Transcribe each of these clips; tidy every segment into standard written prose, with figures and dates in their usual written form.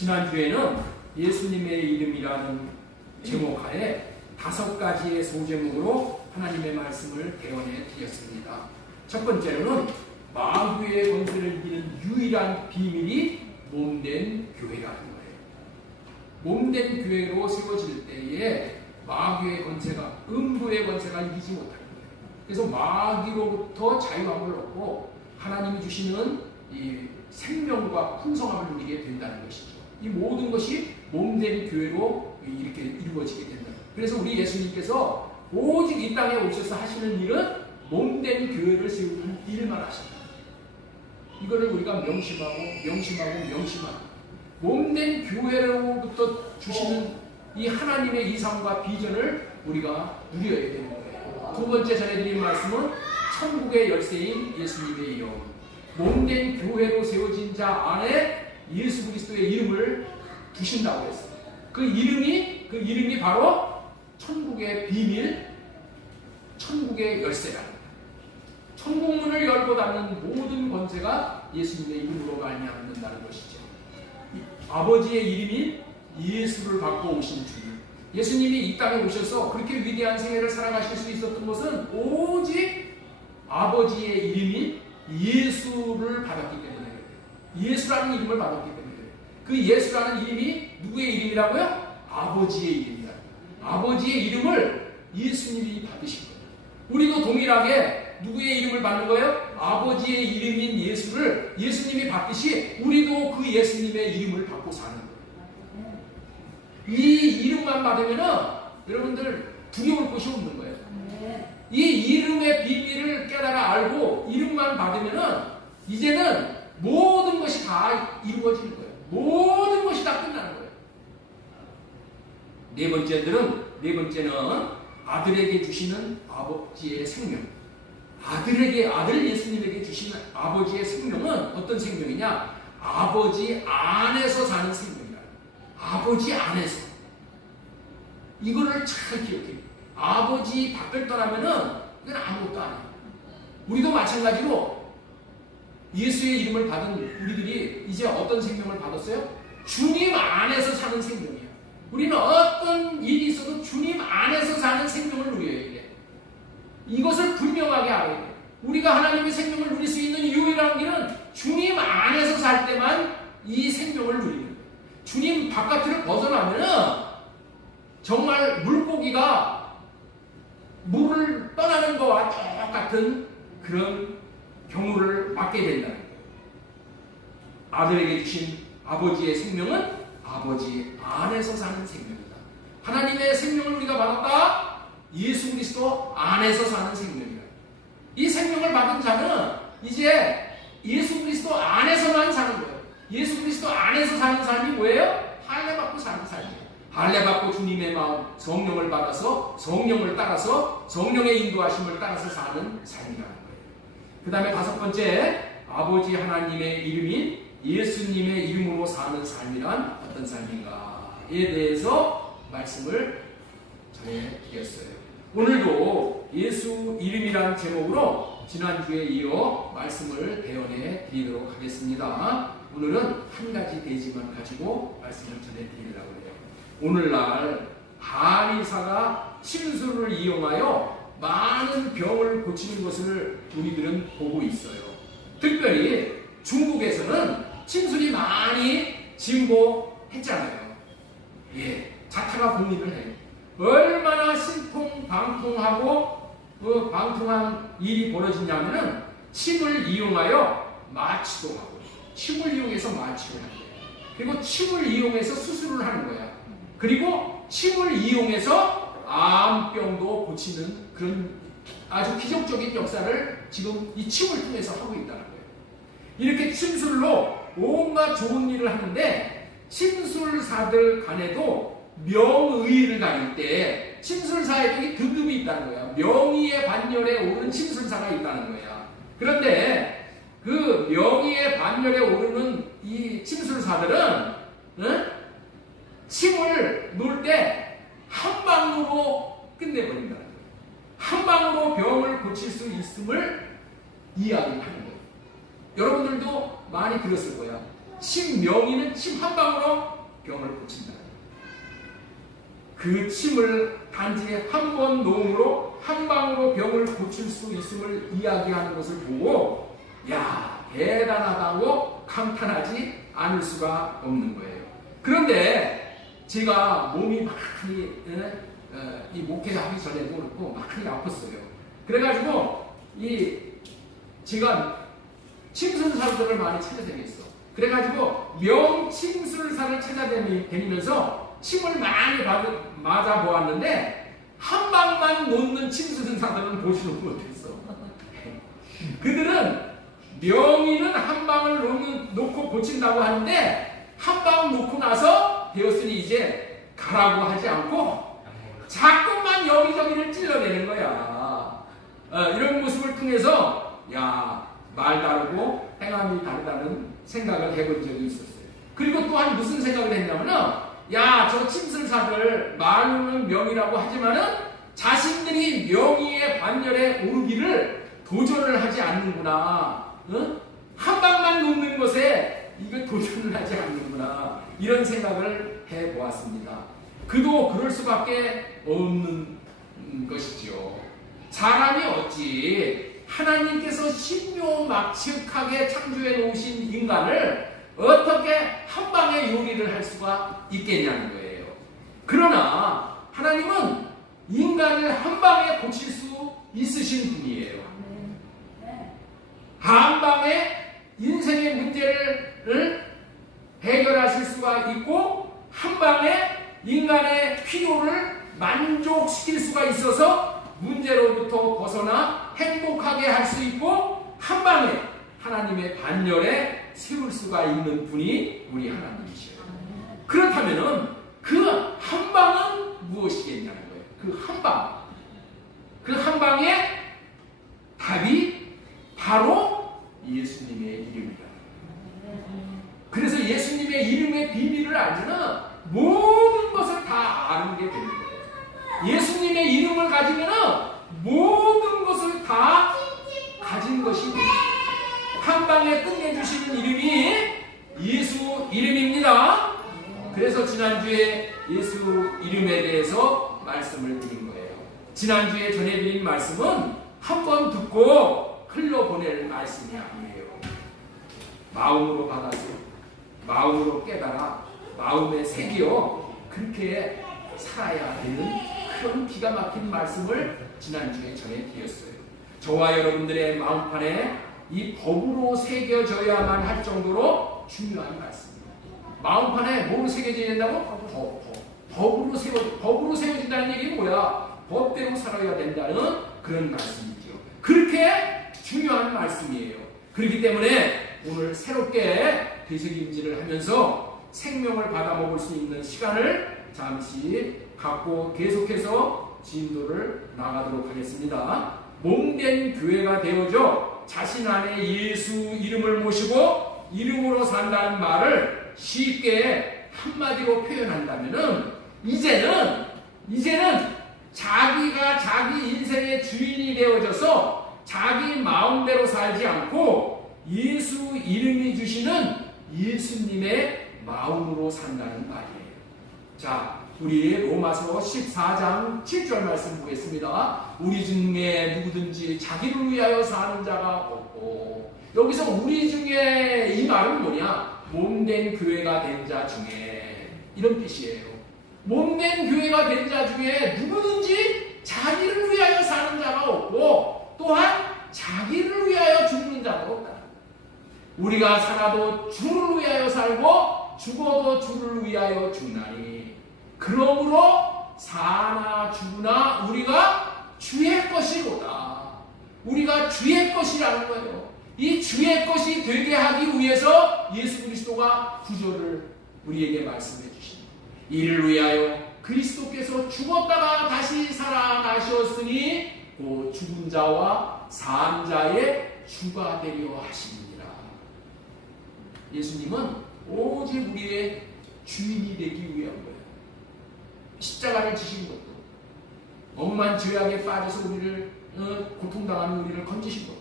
지난주에는 예수님의 이름이라는 제목 하에 5가지의 소제목으로 하나님의 말씀을 배워내 드렸습니다. 첫 번째로는 마귀의 권세를 이기는 유일한 비밀이 몸된 교회라는 거예요. 몸된 교회로 세워질 때에 마귀의 권세가, 음부의 권세가 이기지 못하는 거예요. 그래서 마귀로부터 자유함을 얻고 하나님이 주시는 이 생명과 풍성함을 누리게 된다는 것이죠. 이 모든 것이 몸된 교회로 이렇게 이루어지게 된다. 그래서 우리 예수님께서 오직 이 땅에 오셔서 하시는 일은 몸된 교회를 세우는 일만 하신다. 이거를 우리가 명심하고 몸된 교회로부터 주시는 이 하나님의 이상과 비전을 우리가 누려야 되는 거예요. 두 번째 전해드린 말씀은 천국의 열쇠인 예수님의 이름, 몸된 교회로 세워진 자 안에 예수 그리스도의 이름을 두신다고 했어요. 그 이름이 바로 천국의 비밀, 천국의 열쇠라는 거예요. 천국문을 열고 닫는 모든 권세가 예수님의 이름으로 말미암는다는 것이죠. 아버지의 이름인 예수를 받고 오신 주님, 예수님이 이 땅에 오셔서 그렇게 위대한 생애를 살아가실 수 있었던 것은 오직 아버지의 이름인 예수를 받았기 때문에, 예수라는 이름을 받았기 때문에. 그 예수라는 이름이 누구의 이름이라고요? 아버지의 이름이다. 아버지의 이름을 예수님이 받으신 거예요. 우리도 동일하게 누구의 이름을 받는 거예요? 아버지의 이름인 예수를 예수님이 받듯이 우리도 그 예수님의 이름을 받고 사는 거예요. 이 이름만 받으면 여러분들 두려울 것이 없는 거예요. 이 이름의 비밀을 깨달아 알고 이름만 받으면 이제는 모든 것이 다 이루어지는 거예요. 모든 것이 다 끝나는 거예요. 네 번째는 아들에게 주시는 아버지의 생명. 아들 예수님에게 주시는 아버지의 생명은 어떤 생명이냐? 아버지 안에서 사는 생명이다. 아버지 안에서. 이거를 잘 기억해요. 아버지 밖을 떠나면은 이건 아무것도 아니에요. 우리도 마찬가지로 예수의 이름을 받은 우리들이 이제 어떤 생명을 받았어요? 주님 안에서 사는 생명이에요. 우리는 어떤 일이 있어도 주님 안에서 사는 생명을 누려야 돼. 이것을 분명하게 알아야 돼. 우리가 하나님의 생명을 누릴 수 있는 유일한 길은 주님 안에서 살 때만 이 생명을 누리는 거예요. 주님 바깥으로 벗어나면은 정말 물고기가 물을 떠나는 것과 똑같은 그런 경우를 맞게 된다는 거예요. 아들에게 주신 아버지의 생명은 아버지 안에서 사는 생명이다. 하나님의 생명을 우리가 받았다. 예수 그리스도 안에서 사는 생명이다. 이 생명을 받은 자는 이제 예수 그리스도 안에서만 사는 거예요. 예수 그리스도 안에서 사는 삶이 뭐예요? 할례받고 사는 삶이에요. 할례받고 주님의 마음, 성령을 받아서 성령을 따라서 성령의 인도하심을 따라서 사는 삶이라는 거예요. 그 다음에 5번째, 아버지 하나님의 이름인 예수님의 이름으로 사는 삶이란 어떤 삶인가에 대해서 말씀을 전해드렸어요. 오늘도 예수 이름이란 제목으로 지난주에 이어 말씀을 배워내 드리도록 하겠습니다. 오늘은 한 가지 대지만 가지고 말씀을 전해드리려고 해요. 오늘날 한의사가 침술을 이용하여 많은 병을 고치는 것을 우리들은 보고 있어요. 특별히 중국에서는 침술이 많이 진보했잖아요. 자타가 공립을 해요. 얼마나 신통방통하고 그 방통한 일이 벌어지냐면은 침을 이용하여 마취도 하고, 침을 이용해서 마취를 하고, 그리고 침을 이용해서 수술을 하는 거야. 그리고 침을 이용해서 암병도 고치는 그런 아주 기적적인 역사를 지금 이 침을 통해서 하고 있다는 거예요. 이렇게 침술로 온갖 좋은 일을 하는데, 침술사들 간에도 명의를 가질 때 침술사에도 등급이 있다는 거야. 명의의 반열에 오르는 침술사가 있다는 거야. 그런데 그 명의의 반열에 오르는 이 침술사들은 침을 놓을 때 한 방으로 끝내버린다는 거예요. 한 방으로 병을 고칠 수 있음을 이야기하는 거예요. 여러분들도 많이 들었을 거야. 침 명의는 침 한 방으로 병을 고친다. 그 침을 단지 한 번 놓음으로 한 방으로 병을 고칠 수 있음을 이야기하는 것을 보고 야, 대단하다고 감탄하지 않을 수가 없는 거예요. 그런데 제가 몸이 많이 이 목회하기 전에도 그렇고 많이 아팠어요. 그래가지고 제가 침술사들을 많이 찾아다녔어. 그래가지고 명침술사를 찾아다니면서 침을 많이 맞아보았는데 한 방만 놓는 침술사들은 보지도 못했어. 그들은 명의는 한 방을 놓고 고친다고 하는데 한 방 놓고 나서 되었으니 이제 가라고 하지 않고 자꾸만 여기저기를 찔러내는 거야. 이런 모습을 통해서 야, 말 다르고 행함이 다르다는 생각을 해본 적이 있었어요. 그리고 또한 무슨 생각을 했냐면은 야, 저 침술사들 말로는 명의라고 하지만은 자신들이 명의의 반열에 오르기를 도전을 하지 않는구나. 한 방만 놓는 것에 이걸 도전을 하지 않는구나. 이런 생각을 해보았습니다. 그도 그럴 수밖에 없는 것이죠. 사람이 어찌 하나님께서 신묘막측하게 창조해 놓으신 인간을 어떻게 한 방에 요리를 할 수가 있겠냐는 거예요. 그러나 하나님은 인간을 한 방에 고칠 수 있으신 분이에요. 한 방에 인생의 문제를 해결하실 수가 있고 한 방에 인간의 필요를 만족시킬 수가 있어서 문제로부터 벗어나 행복하게 할 수 있고 한 방에 하나님의 반열에 세울 수가 있는 분이 우리 하나님이시에요. 그렇다면은 그 한 방은 무엇이겠냐는 거예요. 그 한 방. 그 한 방의 답이 바로 예수님의 이름이다. 그래서 예수님의 이름의 비밀을 알면은 모든 것을 다 아는 게 되는 거예요. 예수님의 이름을 가지면은 모든 것을 다 가진 것이 됩니다. 한 방에 끝내주시는 이름이 예수 이름입니다. 그래서 지난주에 예수 이름에 대해서 말씀을 드린 거예요. 지난주에 전해드린 말씀은 한 번 듣고 흘러보낼 말씀이 아니에요. 마음으로 받아서 마음으로 깨달아 마음에 새겨 그렇게 살아야 되는 그런 기가 막힌 말씀을 지난주에 전해드렸어요. 저와 여러분들의 마음판에 이 법으로 새겨져야만 할 정도로 중요한 말씀입니다. 마음판에 뭐로 새겨져야 된다고? 법으로 세워진다는 얘기는 뭐야? 법대로 살아야 된다는 그런 말씀이죠. 그렇게 중요한 말씀이에요. 그렇기 때문에 오늘 새롭게 되새김질을 하면서 생명을 받아먹을 수 있는 시간을 잠시 갖고 계속해서 진도를 나가도록 하겠습니다. 몸된 교회가 되어져 자신 안에 예수 이름을 모시고 이름으로 산다는 말을 쉽게 한마디로 표현한다면은 이제는 자기가 자기 인생의 주인이 되어져서 자기 마음대로 살지 않고 예수 이름이 주시는 예수님의 마음으로 산다는 말이에요. 자, 우리 로마서 14장 7절 말씀 보겠습니다. 우리 중에 누구든지 자기를 위하여 사는 자가 없고, 여기서 우리 중에 이 말은 뭐냐? 몸된 교회가 된 자 중에, 이런 뜻이에요. 몸된 교회가 된 자 중에 누구든지 자기를 위하여 사는 자가 없고 또한 자기를 위하여 죽는 자가 없다. 우리가 살아도 주를 위하여 살고 죽어도 주를 위하여 죽나니 그러므로 사나 죽으나 우리가 주의 것이로다. 우리가 주의 것이라는 거예요. 이 주의 것이 되게 하기 위해서 예수 그리스도가 구절을 우리에게 말씀해 주십니다. 이를 위하여 그리스도께서 죽었다가 다시 살아나셨으니 곧 죽은 자와 산 자의 주가 되려 하십니다. 예수님은 오직 우리의 주인이 되기 위한 거예요. 십자가를 지신 것도, 억만 죄악에 빠져서 우리를 고통당하는 우리를 건지신 것도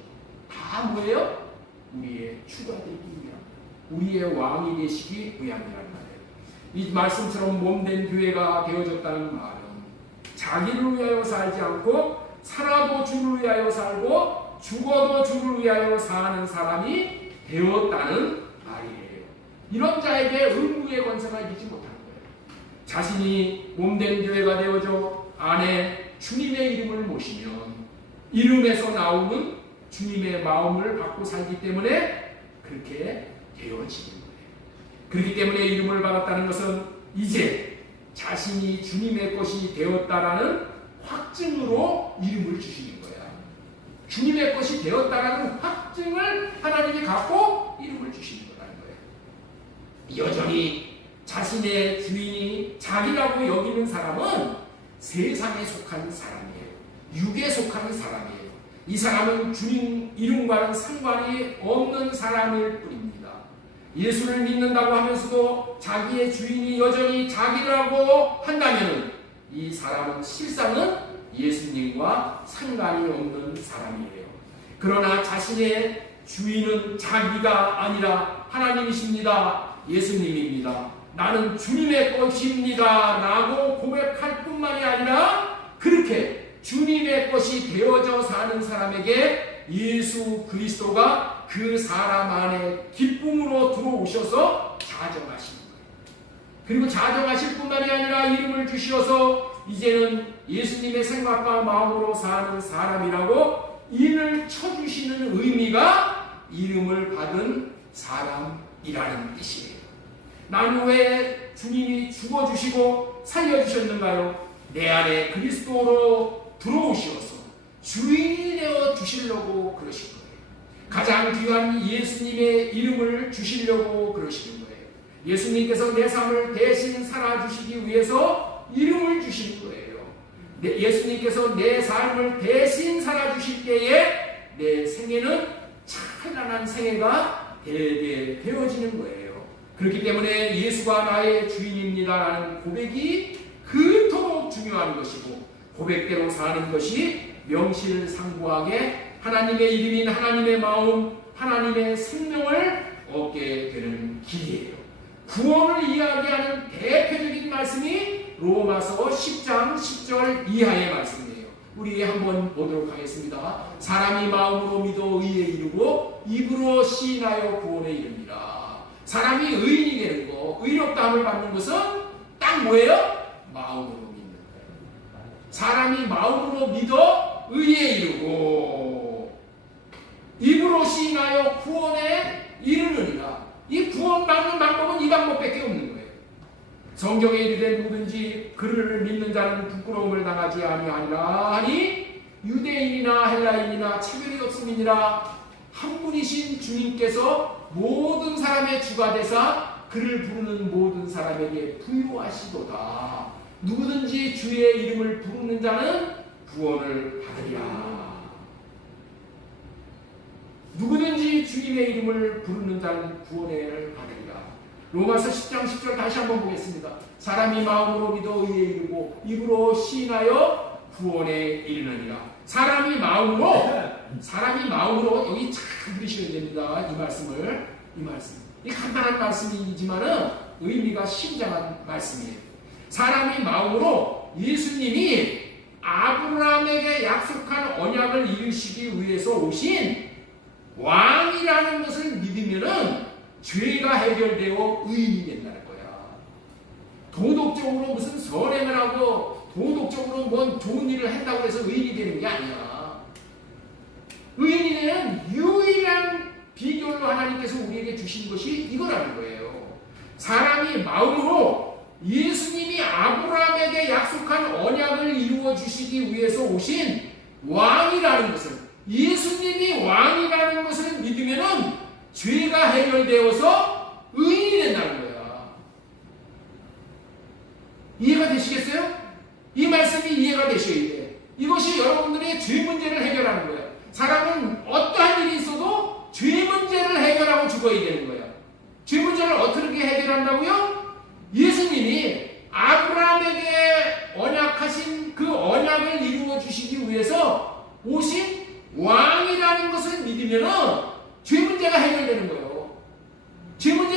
다 뭐예요? 우리의 주가 되기 위한 거예요. 우리의 왕이 되시기 위함이라는 말이에요. 이 말씀처럼 몸된 교회가 되어졌다는 말은 자기를 위하여 살지 않고 살아도 주를 위하여 살고 죽어도 주를 위하여 사는 사람이 되었다는 말이에요. 이런 자에게 의무의 권세가 이기지 못하는 거예요. 자신이 몸된 교회가 되어져 안에 주님의 이름을 모시면 이름에서 나오는 주님의 마음을 받고 살기 때문에 그렇게 되어지는 거예요. 그렇기 때문에 이름을 받았다는 것은 이제 자신이 주님의 것이 되었다라는 확증으로 이름을 주시는 거야. 주님의 것이 되었다라는 확증을 하나님이 갖고 이름을 주시는 거라는 거예요. 여전히 자신의 주인이 자기라고 여기는 사람은 세상에 속한 사람이에요. 육에 속한 사람이에요. 이 사람은 주님 이름과는 상관이 없는 사람일 뿐입니다. 예수를 믿는다고 하면서도 자기의 주인이 여전히 자기라고 한다면 이 사람은 실상은 예수님과 상관이 없는 사람이에요. 그러나 자신의 주인은 자기가 아니라 하나님이십니다. 예수님입니다. 나는 주님의 것입니다. 라고 고백할 뿐만이 아니라 그렇게 주님의 것이 되어져 사는 사람에게 예수 그리스도가 그 사람 안에 기쁨으로 들어오셔서 자정하시는 거예요. 그리고 자정하실 뿐만이 아니라 이름을 주시어서 이제는 예수님의 생각과 마음으로 사는 사람이라고 인을 쳐주시는 의미가 이름을 받은 사람이라는 뜻이에요. 난 왜 주님이 죽어주시고 살려주셨는가요? 내 안에 그리스도로 들어오시어서 주인이 되어 주시려고 그러신 거예요. 가장 귀한 예수님의 이름을 주시려고 그러시는 거예요. 예수님께서 내 삶을 대신 살아주시기 위해서 이름을 주신 거예요. 예수님께서 내 삶을 대신 살아주실 때에 내 생애는 찬란한 생애가 되게 되어지는 거예요. 그렇기 때문에 예수가 나의 주인입니다라는 고백이 그토록 중요한 것이고 고백대로 사는 것이 명실상부하게 하나님의 이름인 하나님의 마음, 하나님의 생명을 얻게 되는 길이에요. 구원을 이야기하는 대표적인 말씀이 로마서 10장 10절 이하의 말씀이에요. 우리 한번 보도록 하겠습니다. 사람이 마음으로 믿어 의에 이르고 입으로 시인하여 구원에 이릅니다. 사람이 의인이 되는 거, 의롭다함을 받는 것은 딱 뭐예요? 마음으로 믿는 거예요. 사람이 마음으로 믿어 의에 이르고 입으로 시인하여 구원에 이르느니라. 이 구원받는 방법은 이 방법밖에 없는 거예요. 성경에 이르되 누구든지 그를 믿는 자는 부끄러움을 당하지 아니하리라 하니 유대인이나 헬라인이나 차별이 없음이니라. 한 분이신 주님께서 모든 사람의 주가 되사 그를 부르는 모든 사람에게 부유하시도다. 누구든지 주의 이름을 부르는 자는 구원을 받으리라. 누구든지 주님의 이름을 부르는 자는 구원을 받으리라. 로마서 10장 10절 다시 한번 보겠습니다. 사람이 마음으로 믿어 의에 이르고 입으로 시인하여 구원에 이르느니라. 사람이 마음으로 여기 잘 들으셔야 됩니다. 이 말씀. 이 간단한 말씀이지만은 의미가 심장한 말씀이에요. 사람이 마음으로 예수님이 아브라함에게 약속한 언약을 이루시기 위해서 오신 왕이라는 것을 믿으면은 죄가 해결되어 의인이 된다는 거야. 도덕적으로 무슨 선행을 하고 도덕적으로 뭔 좋은 일을 한다고 해서 의인이 되는 게 아니야. 의인이 되는 유일한 비결로 하나님께서 우리에게 주신 것이 이거라는 거예요. 사람이 마음으로 예수님이 아브라함에게 약속한 언약을 이루어 주시기 위해서 오신 왕이라는 것을, 예수님이 왕이라는 것을 믿으면은 죄가 해결되어서 의인이 된다는 거야. 이해가 되시겠어요? 이 말씀이 이해가 되셔야 돼. 이것이 여러분들의 죄 문제를 해결하는 거야. 사람은 어떠한 일이 있어도 죄 문제를 해결하고 죽어야 되는 거야. 죄 문제를 어떻게 해결한다고요? 예수님이 아브라함에게 언약하신 그 언약을 이루어 주시기 위해서 오신 왕이라는 것을 믿으면은 죄 문제가 해결되는 거예요. 죄 문제가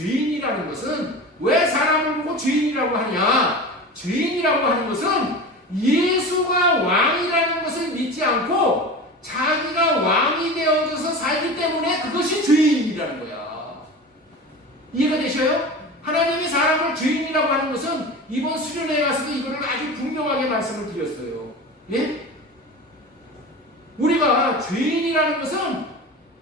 주인이라는 것은 왜 사람을 보고 주인이라고 하냐? 주인이라고 하는 것은 예수가 왕이라는 것을 믿지 않고 자기가 왕이 되어져서 살기 때문에 그것이 주인이라는 거야. 이해가 되셔요? 하나님이 사람을 주인이라고 하는 것은 이번 수련회에 가서도 이거를 아주 분명하게 말씀을 드렸어요. 예? 우리가 주인이라는 것은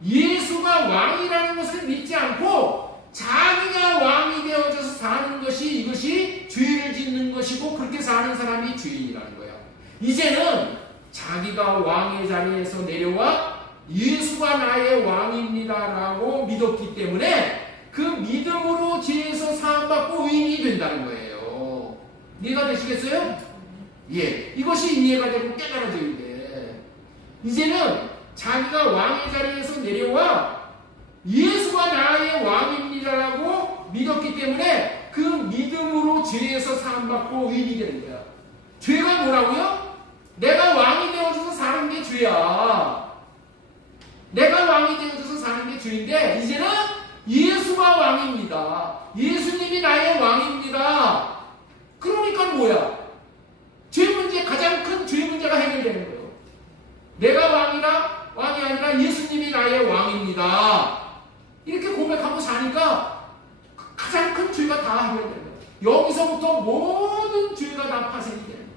예수가 왕이라는 것을 믿지 않고 자기가 왕이 되어져서 사는 것이 이것이 주인을 짓는 것이고 그렇게 사는 사람이 주인이라는 거야. 이제는 자기가 왕의 자리에서 내려와 예수가 나의 왕입니다라고 믿었기 때문에 그 믿음으로 죄에서 사함받고 의인이 된다는 거예요. 이해가 되시겠어요? 예, 이것이 이해가 되고 깨달아져야 돼. 이제는 자기가 왕의 자리에서 내려와 예수가 나의 왕입니다라고 믿었기 때문에 그 믿음으로 죄에서 사함받고 의인이 되는 거야. 죄가 뭐라고요? 내가 왕이 되어져서 사는 게 죄야. 내가 왕이 되어져서 사는 게 죄인데 이제는 예수가 왕입니다. 예수님이 나의 왕입니다. 그러니까 뭐야? 죄 문제, 가장 큰 죄 문제가 해결되는 거예요. 내가 왕이 아니라 예수님이 나의 왕입니다. 이렇게 고백하고 사니까 가장 큰 죄가 다 해결되는 거예요. 여기서부터 모든 죄가 다 파생이 되는 거예요.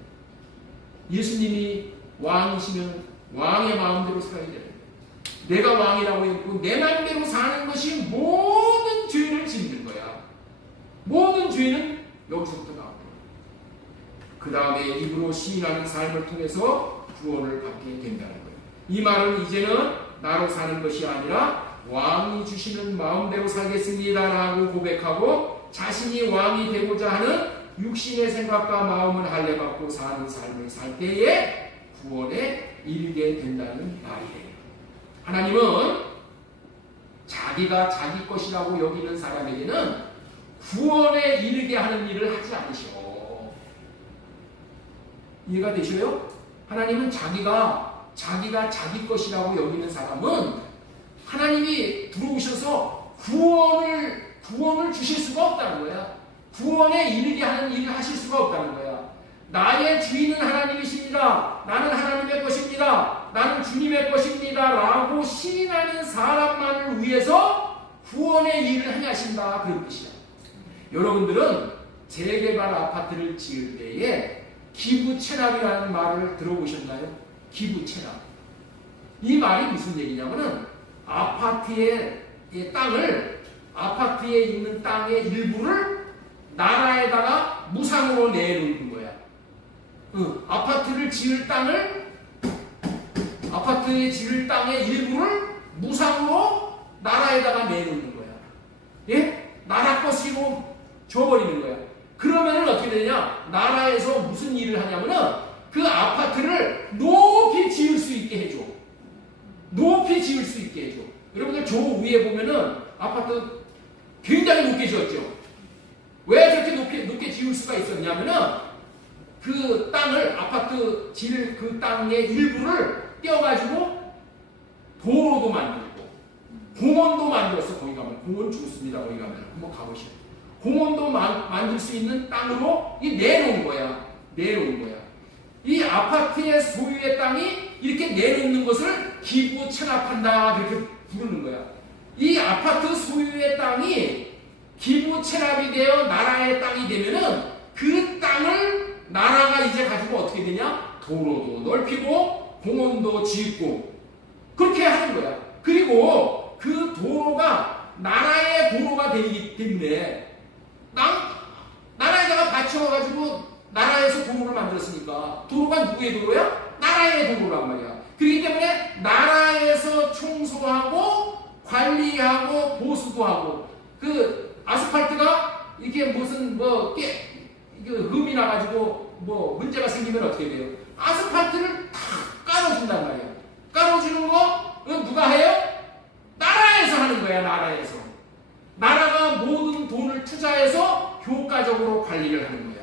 예수님이 왕이시면 왕의 마음대로 살아야 되는 거예요. 내가 왕이라고 했고 내 마음대로 사는 것이 모든 죄를 짓는 거야. 모든 죄는 여기서부터 나옵니다. 그 다음에 입으로 시인하는 삶을 통해서 구원을 받게 된다는 거예요. 이 말은 이제는 나로 사는 것이 아니라 왕이 주시는 마음대로 살겠습니다라고 고백하고 자신이 왕이 되고자 하는 육신의 생각과 마음을 할례받고 사는 삶을 살 때에 구원에 이르게 된다는 말이에요. 하나님은 자기가 자기 것이라고 여기는 사람에게는 구원에 이르게 하는 일을 하지 않으셔. 이해가 되셔요? 하나님은 자기가 자기 것이라고 여기는 사람은 하나님이 들어오셔서 구원을 주실 수가 없다는 거야. 구원에 이르게 하는 일을 하실 수가 없다는 거야. 나의 주인은 하나님이십니다. 나는 하나님의 것입니다. 나는 주님의 것입니다. 라고 시인하는 사람만을 위해서 구원의 일을 하냐신다. 그런 뜻이야. 여러분들은 재개발 아파트를 지을 때에 기부 체납이라는 말을 들어보셨나요? 기부 체납. 이 말이 무슨 얘기냐면은 아파트의 있는 땅의 일부를 나라에다가 무상으로 내놓는 거야. 아파트에 지을 땅의 일부를 무상으로 나라에다가 내놓는 거야. 예? 나라 것으로 줘버리는 거야. 그러면은 어떻게 되냐? 나라에서 무슨 일을 하냐면은 그 아파트를 높이 지을 수 있게 해줘. 높이 지을 수 있게 해줘. 여러분들 저 위에 보면은 아파트 굉장히 높게 지었죠. 왜 저렇게 높게 지을 수가 있었냐면은 그 땅을 아파트 지을 그 땅의 일부를 떼어가지고 도로도 만들고 공원도 만들었어. 거기 가면 공원 좋습니다. 거기 가면 한번 가보시죠. 공원도 만들 수 있는 땅으로 내놓은 거야. 이 아파트의 소유의 땅이 이렇게 내놓는 것을 기부 체납한다. 그렇게 부르는 거야. 이 아파트 소유의 땅이 기부 체납이 되어 나라의 땅이 되면은 그 땅을 나라가 이제 가지고 어떻게 되냐? 도로도 넓히고 공원도 짓고 그렇게 하는 거야. 그리고 그 도로가 나라의 도로가 되기 때문에 나라에다가 바쳐가지고 나라에서 도로를 만들었으니까 도로가 누구의 도로야? 나라의 도로란 말이야. 그렇기 때문에 나라에서 청소하고 관리하고 보수도 하고 그 아스팔트가 이게 무슨 흠이 나가지고 문제가 생기면 어떻게 돼요? 아스팔트를 다 깔아준단 말이야. 깔아주는 거 누가 해요? 나라에서 하는 거야. 나라가 모든 돈을 투자해서 효과적으로 관리를 하는 거야.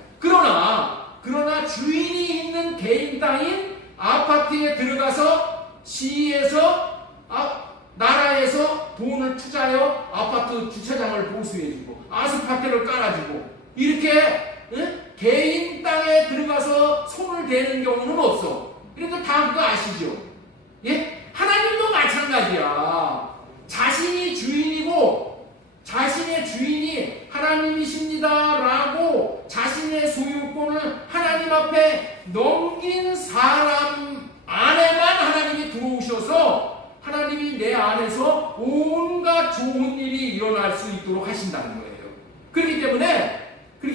그러나 주인이 있는 개인 땅인 아파트에 들어가서 시에서 나라에서 돈을 투자하여 아파트 아파트 주차장을 보수해주고 아스팔트를 깔아주고 이렇게 개인 땅에 들어가서 손을 대는 경우는 없어. 그래도 다 그거 아시죠? 예? 하나님도 마찬가지야. 자신이 주인이고 자신의 주인이 하나님이십니다라고 자신의 소유권을 하나님 앞에 넘긴 사람 안에만 하나님이 들어오셔서 하나님이 내 안에서 온갖 좋은 일이 일어날 수 있도록 하신다는 거예요. 그렇기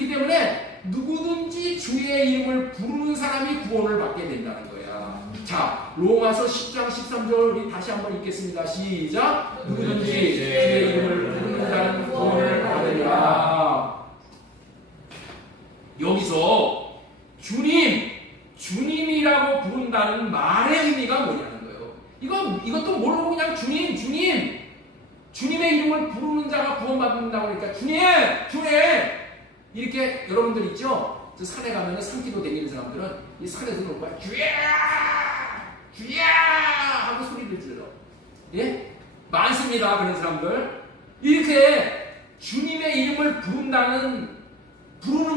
때문에 누구든지 주의 이름을 부르는 사람이 구원을 받게 된다는 거야. 자, 로마서 10장 13절 우리 다시 한번 읽겠습니다. 시작. 누구든지 주의 이름을 부르는 자는 구원을 받으리라. 여기서 주님이라고 부른다는 말의 의미가 뭐냐는 거예요. 이것도 모르고 그냥 주님의 이름을 부르는 자가 구원받는다고 하니까 주님 이렇게 여러분들 있죠? 저 산에 가면 산기도 다니는 사람들은 이 산에서 놓을 거야. 주야 하고 소리를 질러. 예? 많습니다. 그런 사람들. 이렇게 주님의 이름을 부르는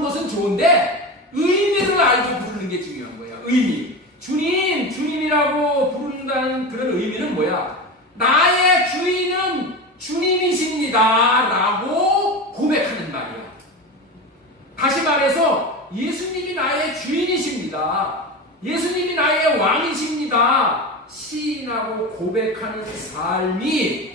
것은 좋은데 의미를 알고 부르는 게 중요한 거야. 의미. 주님이라고 부른다는 그런 의미는 뭐야? 나의 주인은 주님이십니다 라고 고백하는 말이야. 다시 말해서 예수님이 나의 주인이십니다. 예수님이 나의 왕이십니다. 시인하고 고백하는 삶에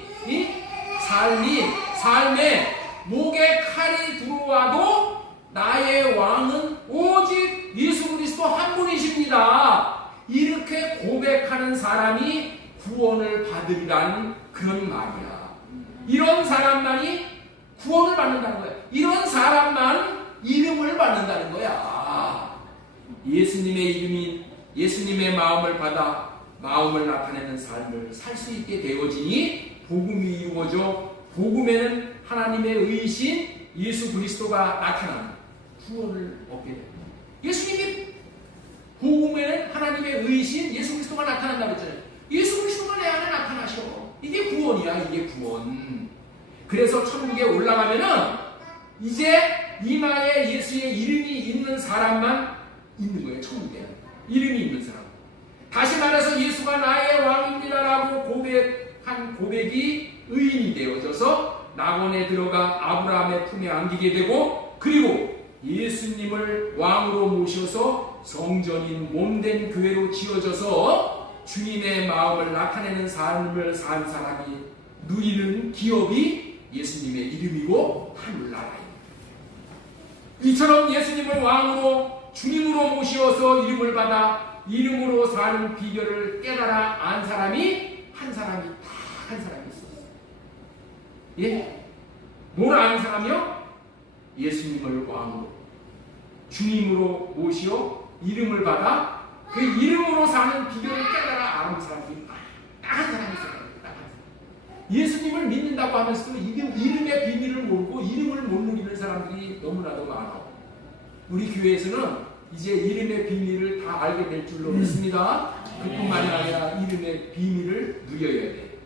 목에 칼이 들어와도 나의 왕은 오직 예수 그리스도 한 분이십니다. 이렇게 고백하는 사람이 구원을 받으리라는 그런 말이야. 이런 사람만이 구원을 받는다는 거야. 이런 사람만 이름을 받는다는 거야. 예수님의 마음을 받아 마음을 나타내는 삶을 살 수 있게 되어지니 복음이 이루어져 복음에는 하나님의 의신 예수 그리스도가 나타나는 구원을 얻게 됩니다. 예수님이 복음에는 하나님의 의신 예수 그리스도가 나타난다고 했잖아요. 예수 그리스도가 내 안에 나타나셔. 이게 구원이야. 이게 구원. 그래서 천국에 올라가면은 이제 이마에 예수의 이름이 있는 사람만 있는 거예요. 천국에 이름이 있는 사람. 다시 말해서 예수가 나의 왕입니다라고 고백한 고백이 의인이 되어져서 낙원에 들어가 아브라함의 품에 안기게 되고, 그리고 예수님을 왕으로 모셔서 성전인 몸된 교회로 지어져서 주인의 마음을 나타내는 삶을 산 사람이 누리는 기업이 예수님의 이름이고 하늘나라입니다. 이처럼 예수님을 왕으로 주님으로 모시어서 이름을 받아 이름으로 사는 비결을 깨달아 안 사람이 한 사람이 있었어요. 예? 뭘 아는 사람이요? 예수님을 왕으로 주님으로 모시어 이름을 받아 그 이름으로 사는 비결을 깨달아 아는 사람이 딱 한 사람이 있어요. 예수님을 믿는다고 하면서도 이름의 비밀을 모르고 이름을 못 누리는 사람들이 너무나도 많아. 우리 교회에서는 이제 이름의 비밀을 다 알게 될 줄로 믿습니다. 그뿐만이 아니라 이름의 비밀을 누려야 돼.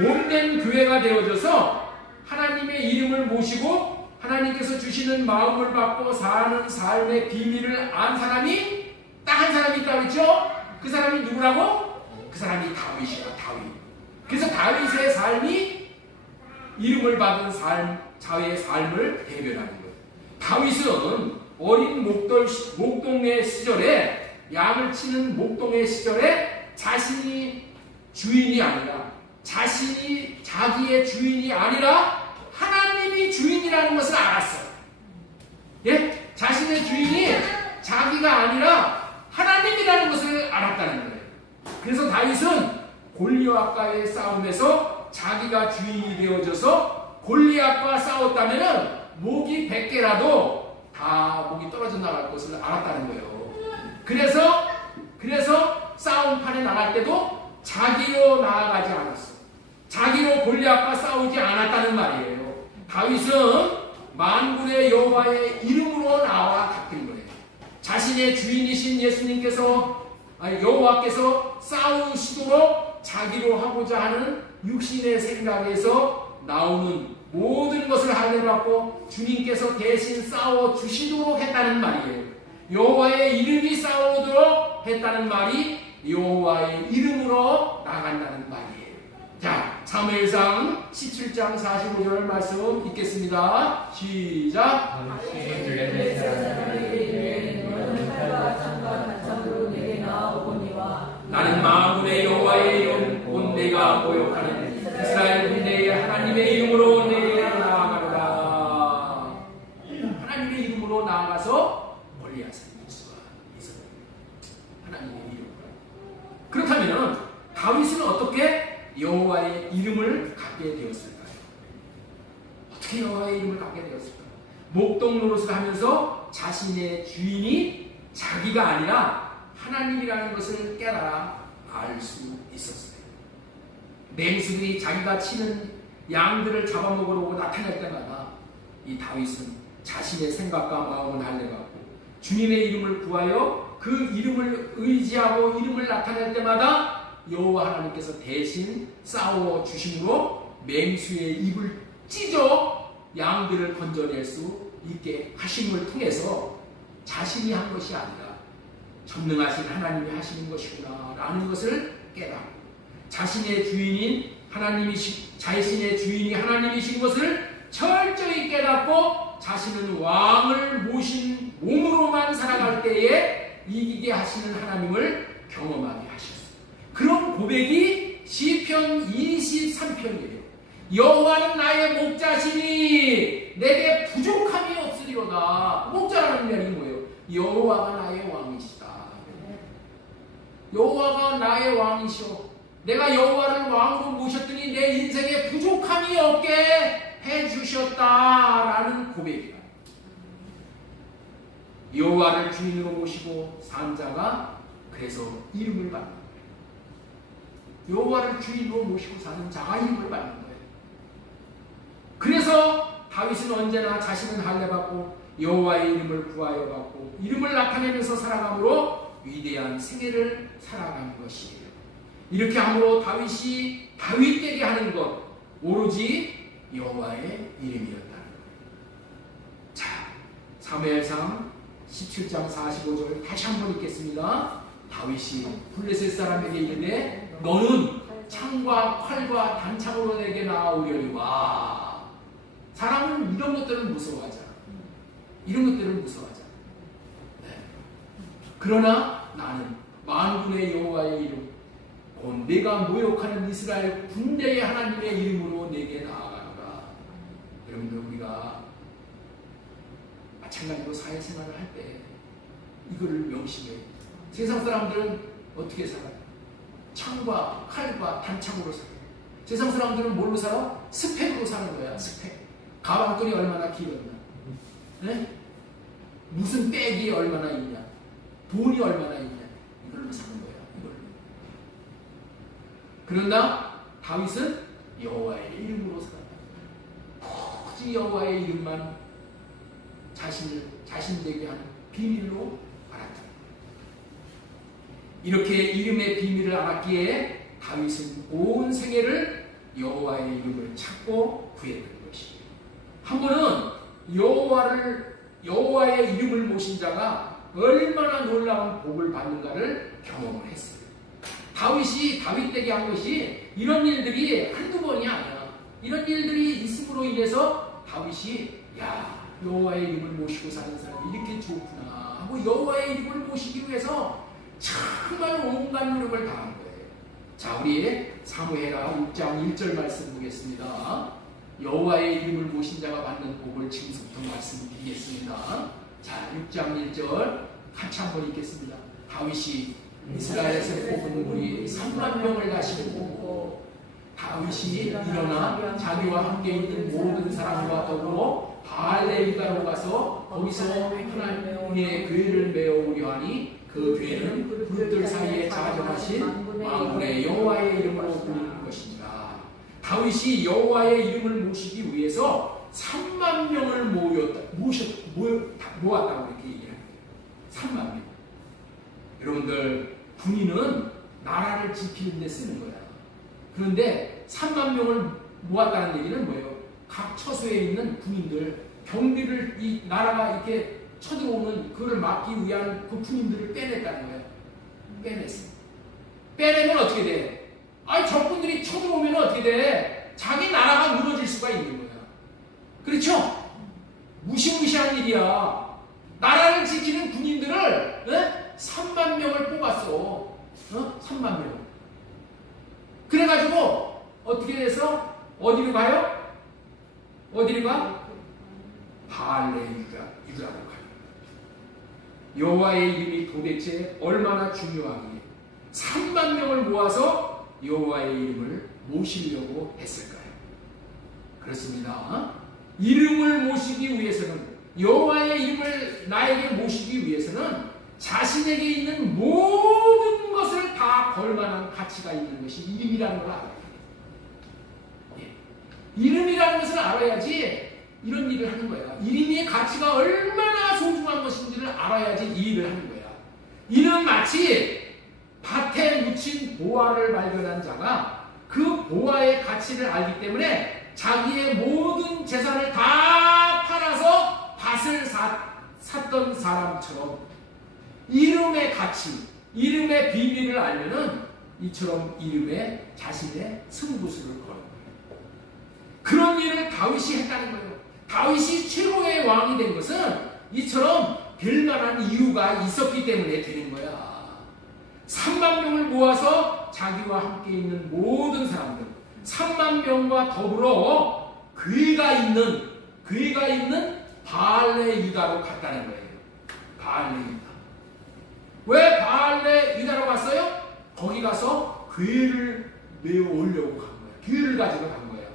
몸된 교회가 되어져서 하나님의 이름을 모시고 하나님께서 주시는 마음을 받고 사는 삶의 비밀을 안 사람이 딱 한 사람이 있다고 했죠? 그 사람이 누구라고? 그 사람이 다윗이야. 다윗. 그래서 다윗의 삶이 이름을 받은 자의 삶을 대변하는 거예요. 다윗은 어린 목동의 시절에, 양을 치는 목동의 시절에 자신이 주인이 아니라, 자기의 주인이 아니라 하나님이 주인이라는 것을 알았어요. 예? 자신의 주인이 자기가 아니라 하나님이라는 것을 알았다는 거예요. 그래서 다윗은 골리앗과의 싸움에서 자기가 주인이 되어져서 골리앗과 싸웠다면 목이 100개라도 다 목이 떨어져 나갈 것을 알았다는 거예요. 그래서 싸움판에 나갈 때도 자기로 나아가지 않았어. 자기로 골리앗과 싸우지 않았다는 말이에요. 다윗은 만군의 여호와의 이름으로 나와 닦은 거예요. 자신의 주인이신 여호와께서 싸우시도록 자기로 하고자 하는 육신의 생각에서 나오는 모든 것을 할례받고 주님께서 대신 싸워 주시도록 했다는 말이에요. 여호와의 이름이 싸우도록 했다는 말이 여호와의 이름으로 나간다는 말이에요. 자, 사무엘상 17장 45절 말씀 읽겠습니다. 시작. 나는 만군의 여호와의 이름 곧 내가 모욕하는 이스라엘 군대의 하나님의 이름으로 내게 나아가노라. 하나님의 이름으로 나아가서 멀리하사 이길 수가 있어요. 하나님의 이름으로. 그렇다면 다윗은 어떻게 여호와의 이름을 갖게 되었을까요? 어떻게 여호와의 이름을 갖게 되었을까요? 목동 노릇을 하면서 자신의 주인이 자기가 아니라 하나님이라는 것을 깨달아 알 수 있었어요. 맹수들이 자기가 치는 양들을 잡아먹으려고 나타날 때마다 이 다윗은 자신의 생각과 마음을 할례받고 주님의 이름을 구하여 그 이름을 의지하고 이름을 나타낼 때마다 여호와 하나님께서 대신 싸워 주심으로 맹수의 입을 찢어 양들을 건져낼 수 있게 하심을 통해서 자신이 한 것이 아니라 전능하신 하나님이 하시는 것이구나 라는 것을 깨닫고 자신의 주인이 하나님이신 것을 철저히 깨닫고 자신은 왕을 모신 몸으로만 살아갈 때에 이기게 하시는 하나님을 경험하게 하셨어요. 그런 고백이 시편 23편이에요. 여호와는 나의 목자시니 내게 부족함이 없으리로다. 목자라는 말이 뭐예요? 여호와가 나의 왕이시다. 여호와가 나의 왕이시오. 내가 여호와를 왕으로 모셨더니 내 인생에 부족함이 없게 해주셨다라는 고백이다. 여호와를 주인으로 모시고 산 자가 그래서 이름을 받는 거예요. 여호와를 주인으로 모시고 사는 자가 이름을 받는 거예요. 그래서 다윗은 언제나 자신은 할례받고 여호와의 이름을 구하여 받고 이름을 나타내면서 살아감으로 위대한 생애를 살아가는 것이에요. 이렇게 함으로 다윗이 다윗되게 하는 것 오로지 여호와의 이름이었다는 거예요. 자, 사무엘상 17장 45절 다시 한번 읽겠습니다. 다윗이 블레셋 사람에게 이르되 너는 창과 활과 단창으로 내게 나아오려니와. 사람은 이런 것들을 무서워하잖아. 이런 것들을 무서워하잖아. 네. 그러나 나는 만군의 여호와의 이름 곧 내가 모욕하는 이스라엘 군대의 하나님의 이름으로 내게 나아가노라. 여러분들 우리가 마찬가지로 사회생활을 할 때 이거를 명심해요. 세상 사람들은 어떻게 살아요? 창과 칼과 단창으로 살아요. 세상 사람들은 뭘로 살아? 스펙으로 사는 거야. 스펙. 가방끈이 얼마나 길었나? 네? 무슨 백이 얼마나 있냐? 돈이 얼마나 있냐? 이걸로 사는 거야. 이걸로. 그러나 다윗은 여호와의 이름으로 살았다. 굳이 여호와의 이름만 자신되게 하는 비밀로 알았다. 이렇게 이름의 비밀을 알았기에 다윗은 온 생애를 여호와의 이름을 찾고 구했던 것이에요. 한 번은 여호와의 이름을 모신 자가 얼마나 놀라운 복을 받는가를 경험을 했어요. 다윗이 다윗되게 한 것이 이런 일들이 한두 번이 아니야. 이런 일들이 있음으로 인해서 다윗이 여호와의 이름을 모시고 사는 사람이 이렇게 좋구나 하고 여호와의 이름을 모시기 위해서 정말 온갖 노력을 다한 거예요. 자, 우리 사무엘하 6장 1절 말씀 보겠습니다. 여호와의 이름을 모신 자가 받는 복을 지금부터 말씀드리겠습니다. 자, 6장 1절 같이 한번 읽겠습니다. 다윗이 이스라엘에서 뽑은 무리 3만 명을 다시고 다윗이 일어나 자기와 함께 있는 모든 사람과 더불어 바알레이가로 가서 거기서 하나님의 궤를 메어오려 하니 그 궤는 불들 사이에 자정하신 만군의 여호와의 이름으로 불리는 것이니라. 다윗이 여호와의 이름을 모시기 위해서 3만 명을 모았다고 이렇게 얘기해요. 3만 명. 여러분들 군인은 나라를 지키는 데 쓰는 거야. 그런데 3만 명을 모았다는 얘기는 뭐예요? 각 처소에 있는 군인들, 경비를 이 나라가 이렇게 쳐들어오는 그걸 막기 위한 그 군인들을 빼냈다는 거예요. 빼냈어. 빼내면 어떻게 돼? 아니 적군들이 쳐들어오면 어떻게 돼? 자기 나라가 무너질 수가 있는 거야. 그렇죠? 무시무시한 일이야. 나라를 지키는 군인들을 3만 명을 뽑았어. 3만 명. 그래가지고 어떻게 돼서 어디로 가요? 어디로 가? 바알레 유다로 가요. 여호와의 이름이 도대체 얼마나 중요하기에 3만 명을 모아서 여호와의 이름을 모시려고 했을까요? 그렇습니다. 이름을 모시기 위해서는, 여호와의 이름을 나에게 모시기 위해서는 자신에게 있는 모든 것을 다 걸만한 가치가 있는 것이 이름이라는 걸 알아야 돼요. 이름이라는 것을 알아야지 이런 일을 하는 거야. 이름의 가치가 얼마나 소중한 것인지를 알아야지 이 일을 하는 거야. 이는 마치 밭에 묻힌 보화를 발견한 자가 그 보화의 가치를 알기 때문에 자기의 모든 재산을 다 팔아서 밭을 샀던 사람처럼 이름의 가치, 이름의 비밀을 알면은 이처럼 이름에 자신의 승부수를 거는 거예요. 그런 일을 다윗이 했다는 거예요. 다윗이 최고의 왕이 된 것은 이처럼 별만한 이유가 있었기 때문에 되는 거야. 3만 명을 모아서 자기와 함께 있는 모든 사람들, 3만 명과 더불어 괴가 있는 바알레 유다로 갔다는 거예요. 바알레 유다. 왜 바알레 유다로 갔어요? 거기 가서 괴를 메어 오려고 간 거예요. 괴를 가지고 간 거예요.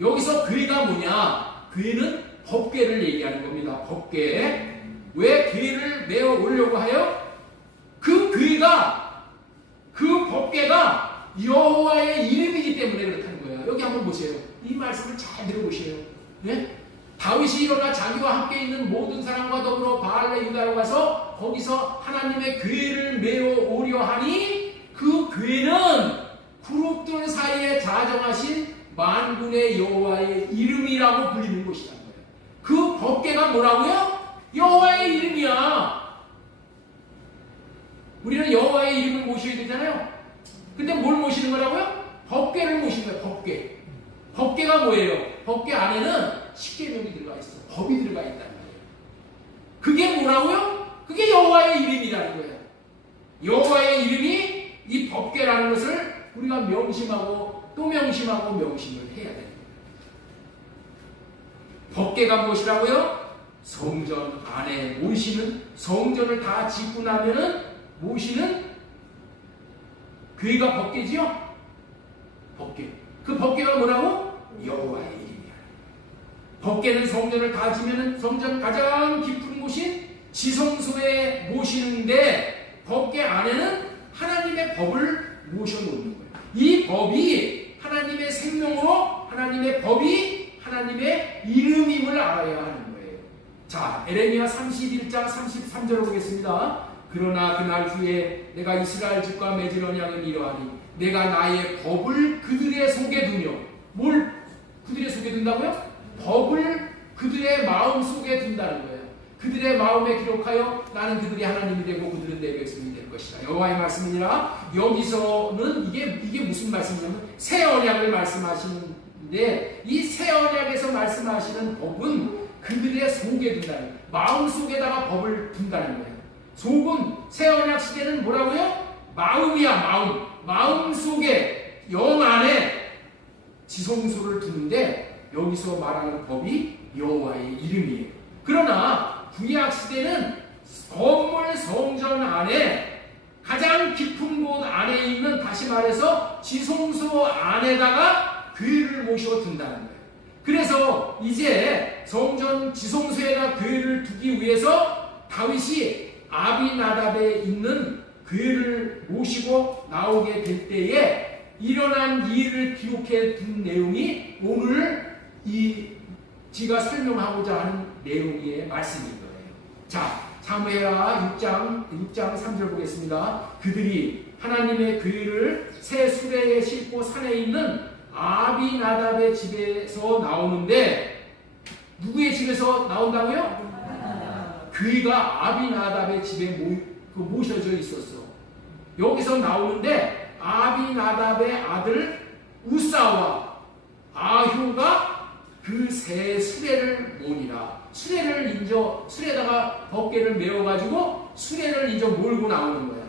여기서 괴가 뭐냐? 괴는 법궤를 얘기하는 겁니다. 법궤. 왜 괴를 메어 오려고 하여? 그 괴가, 그 법궤가 여호와의 이름이기 때문에 그렇다는 거예요. 여기 한번 보세요. 이 말씀을 잘 들어보세요. 네? 다윗이 일어나 자기와 함께 있는 모든 사람과 더불어 바알레 유다로 가서 거기서 하나님의 궤를 메어 오려 하니 그 궤는 그룹들 사이에 자정하신 만군의 여호와의 이름이라고 불리는 곳이라는 거예요. 그 법궤가 뭐라고요? 여호와의 이름이야. 우리는 여호와의 이름을 모셔야 되잖아요. 근데 뭘 모시는 거라고요? 법궤를 모시는 거예요. 법궤. 법궤가 뭐예요? 법궤 안에는 십계명이 들어가 있어. 법이 들어가 있다는 거예요. 그게 뭐라고요? 그게 여호와의 이름이라는 거예요. 여호와의 이름이 이 법궤라는 것을 우리가 명심하고 또 명심하고 명심을 해야 됩니다. 법궤가 무엇이라고요? 성전 안에 모시는, 성전을 다 짓고 나면은 모시는 궤가 법궤지요? 법궤. 그 법궤가 뭐라고? 여호와의 이름이야. 법궤는 성전을 다 지면은 성전 가장 깊은 곳인 지성소에 모시는데 법궤 안에는 하나님의 법을 모셔놓는 거예요. 이 법이 하나님의 생명으로, 하나님의 법이 하나님의 이름임을 알아야 하는 거예요. 자, 에레미야 31장 33절을 보겠습니다. 그러나 그날 후에 내가 이스라엘 집과 맺을 언약은 이러하니 내가 나의 법을 그들의 속에 두며, 뭘 그들의 속에 둔다고요? 법을 그들의 마음 속에 둔다는 거예요. 그들의 마음에 기록하여 나는 그들의 하나님이 되고 그들은 내 백성이 될 것이다. 여호와의 말씀이니라. 여기서는 이게 무슨 말씀이냐면 새 언약을 말씀하시는데, 이 새 언약에서 말씀하시는 법은 그들의 속에 둔다는 거예요. 마음 속에다가 법을 둔다는 거예요. 속은 새 언약 시대는 뭐라고요? 마음이야. 마음 속에, 영 안에 지성소를 두는데 여기서 말하는 법이 여호와의 이름이에요. 그러나 구약 시대는 건물 성전 안에 가장 깊은 곳 안에 있는, 다시 말해서 지성소 안에다가 궤를 모셔 둔다는 거예요. 그래서 이제 성전 지성소에다 궤를 두기 위해서 다윗이 아비나답에 있는 궤를 모시고 나오게 될 때에 일어난 일을 기록해 둔 내용이 오늘 제가 설명하고자 하는 내용의 말씀인 거예요. 자, 사무엘하 6장 3절 보겠습니다. 그들이 하나님의 궤를 새 수레에 싣고 산에 있는 아비나답의 집에서 나오는데 누구의 집에서 나온다고요? 그이가 아비나답의 집에 모셔져 있었어. 여기서 나오는데 아비나답의 아들 우사와 아효가 그 새 수레를 모니라. 수레를 인저 수레에다가 벗개를 메어가지고 수레를 인저 몰고 나오는 거야.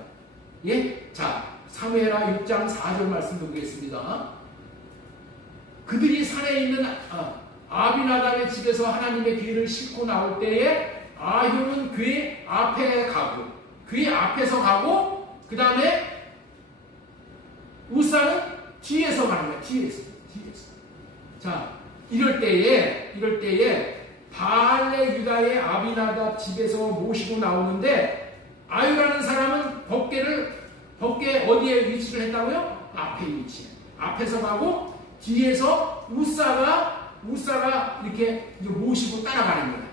예? 자, 사무엘하 6장 4절 말씀 보겠습니다. 그들이 산에 있는 아비나답의 집에서 하나님의 귀를 싣고 나올 때에 아효는 그의 앞에 가고 그의 앞에서 가고 그 다음에 우사는 뒤에서 가는 거야. 뒤에서. 자, 이럴 때에 바알레 유다의 아비나답 집에서 모시고 나오는데 아유라는 사람은 벗개 어디에 위치를 했다고요? 앞에 위치. 앞에서 가고 뒤에서 우사가 이렇게 모시고 따라가는 거야.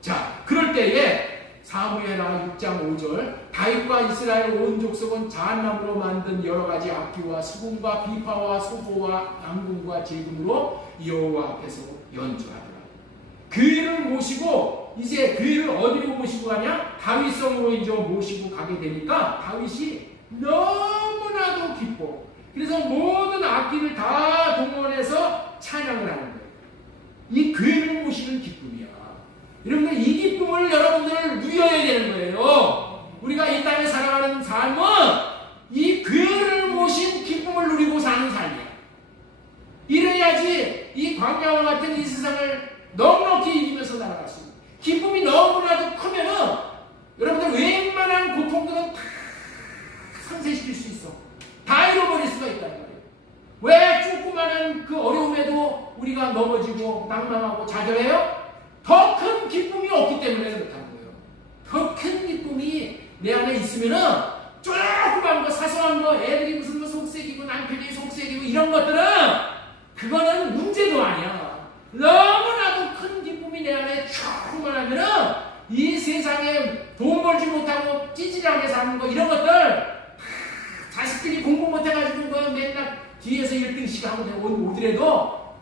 자, 그럴 때에 사무엘하 6장 5절 다윗과 이스라엘 온 족속은 자한나무로 만든 여러 가지 악기와 수금과 비파와 소보와 양궁과 제금으로 여호와 앞에서 연주하더라. 그를 모시고 이제 그를 어디로 모시고 가냐? 다윗성으로 이제 모시고 가게 되니까 다윗이 너무나도 기뻐. 그래서 모든 악기를 다 동원해서 찬양을 하는 거예요. 이 그를 모시는 기쁨이야. 여러분들 이 기쁨을 여러분들 누려야 되는 거예요. 우리가 이 땅에 살아가는 삶은 이 그를 모신 기쁨을 누리고 사는 삶이야. 이래야지 이 광야와 같은 이 세상을 넉넉히 이기면서 나아갈 수 있는. 기쁨이 너무나도 크면은 여러분들 웬만한 고통들은 다 상쇄시킬 수 있어. 다 잃어버릴 수가 있다는 거예요. 왜 조그마한 그 어려움에도 우리가 넘어지고 낭망하고 좌절해요? 더 큰 기쁨이 없기 때문에 그렇다는 거예요. 더 큰 기쁨이 내 안에 있으면은 조그만 거, 사소한 거, 애들이 무슨 거 속색이고 남편이 속색이고 이런 것들은 그거는 문제도 아니야. 너무나도 큰 기쁨이 내 안에 충만하면은 이 세상에 돈 벌지 못하고 찌질하게 사는 거 이런 것들 자식들이 공부 못해가지고 뭐 맨날 뒤에서 1등씩 하고 오더라도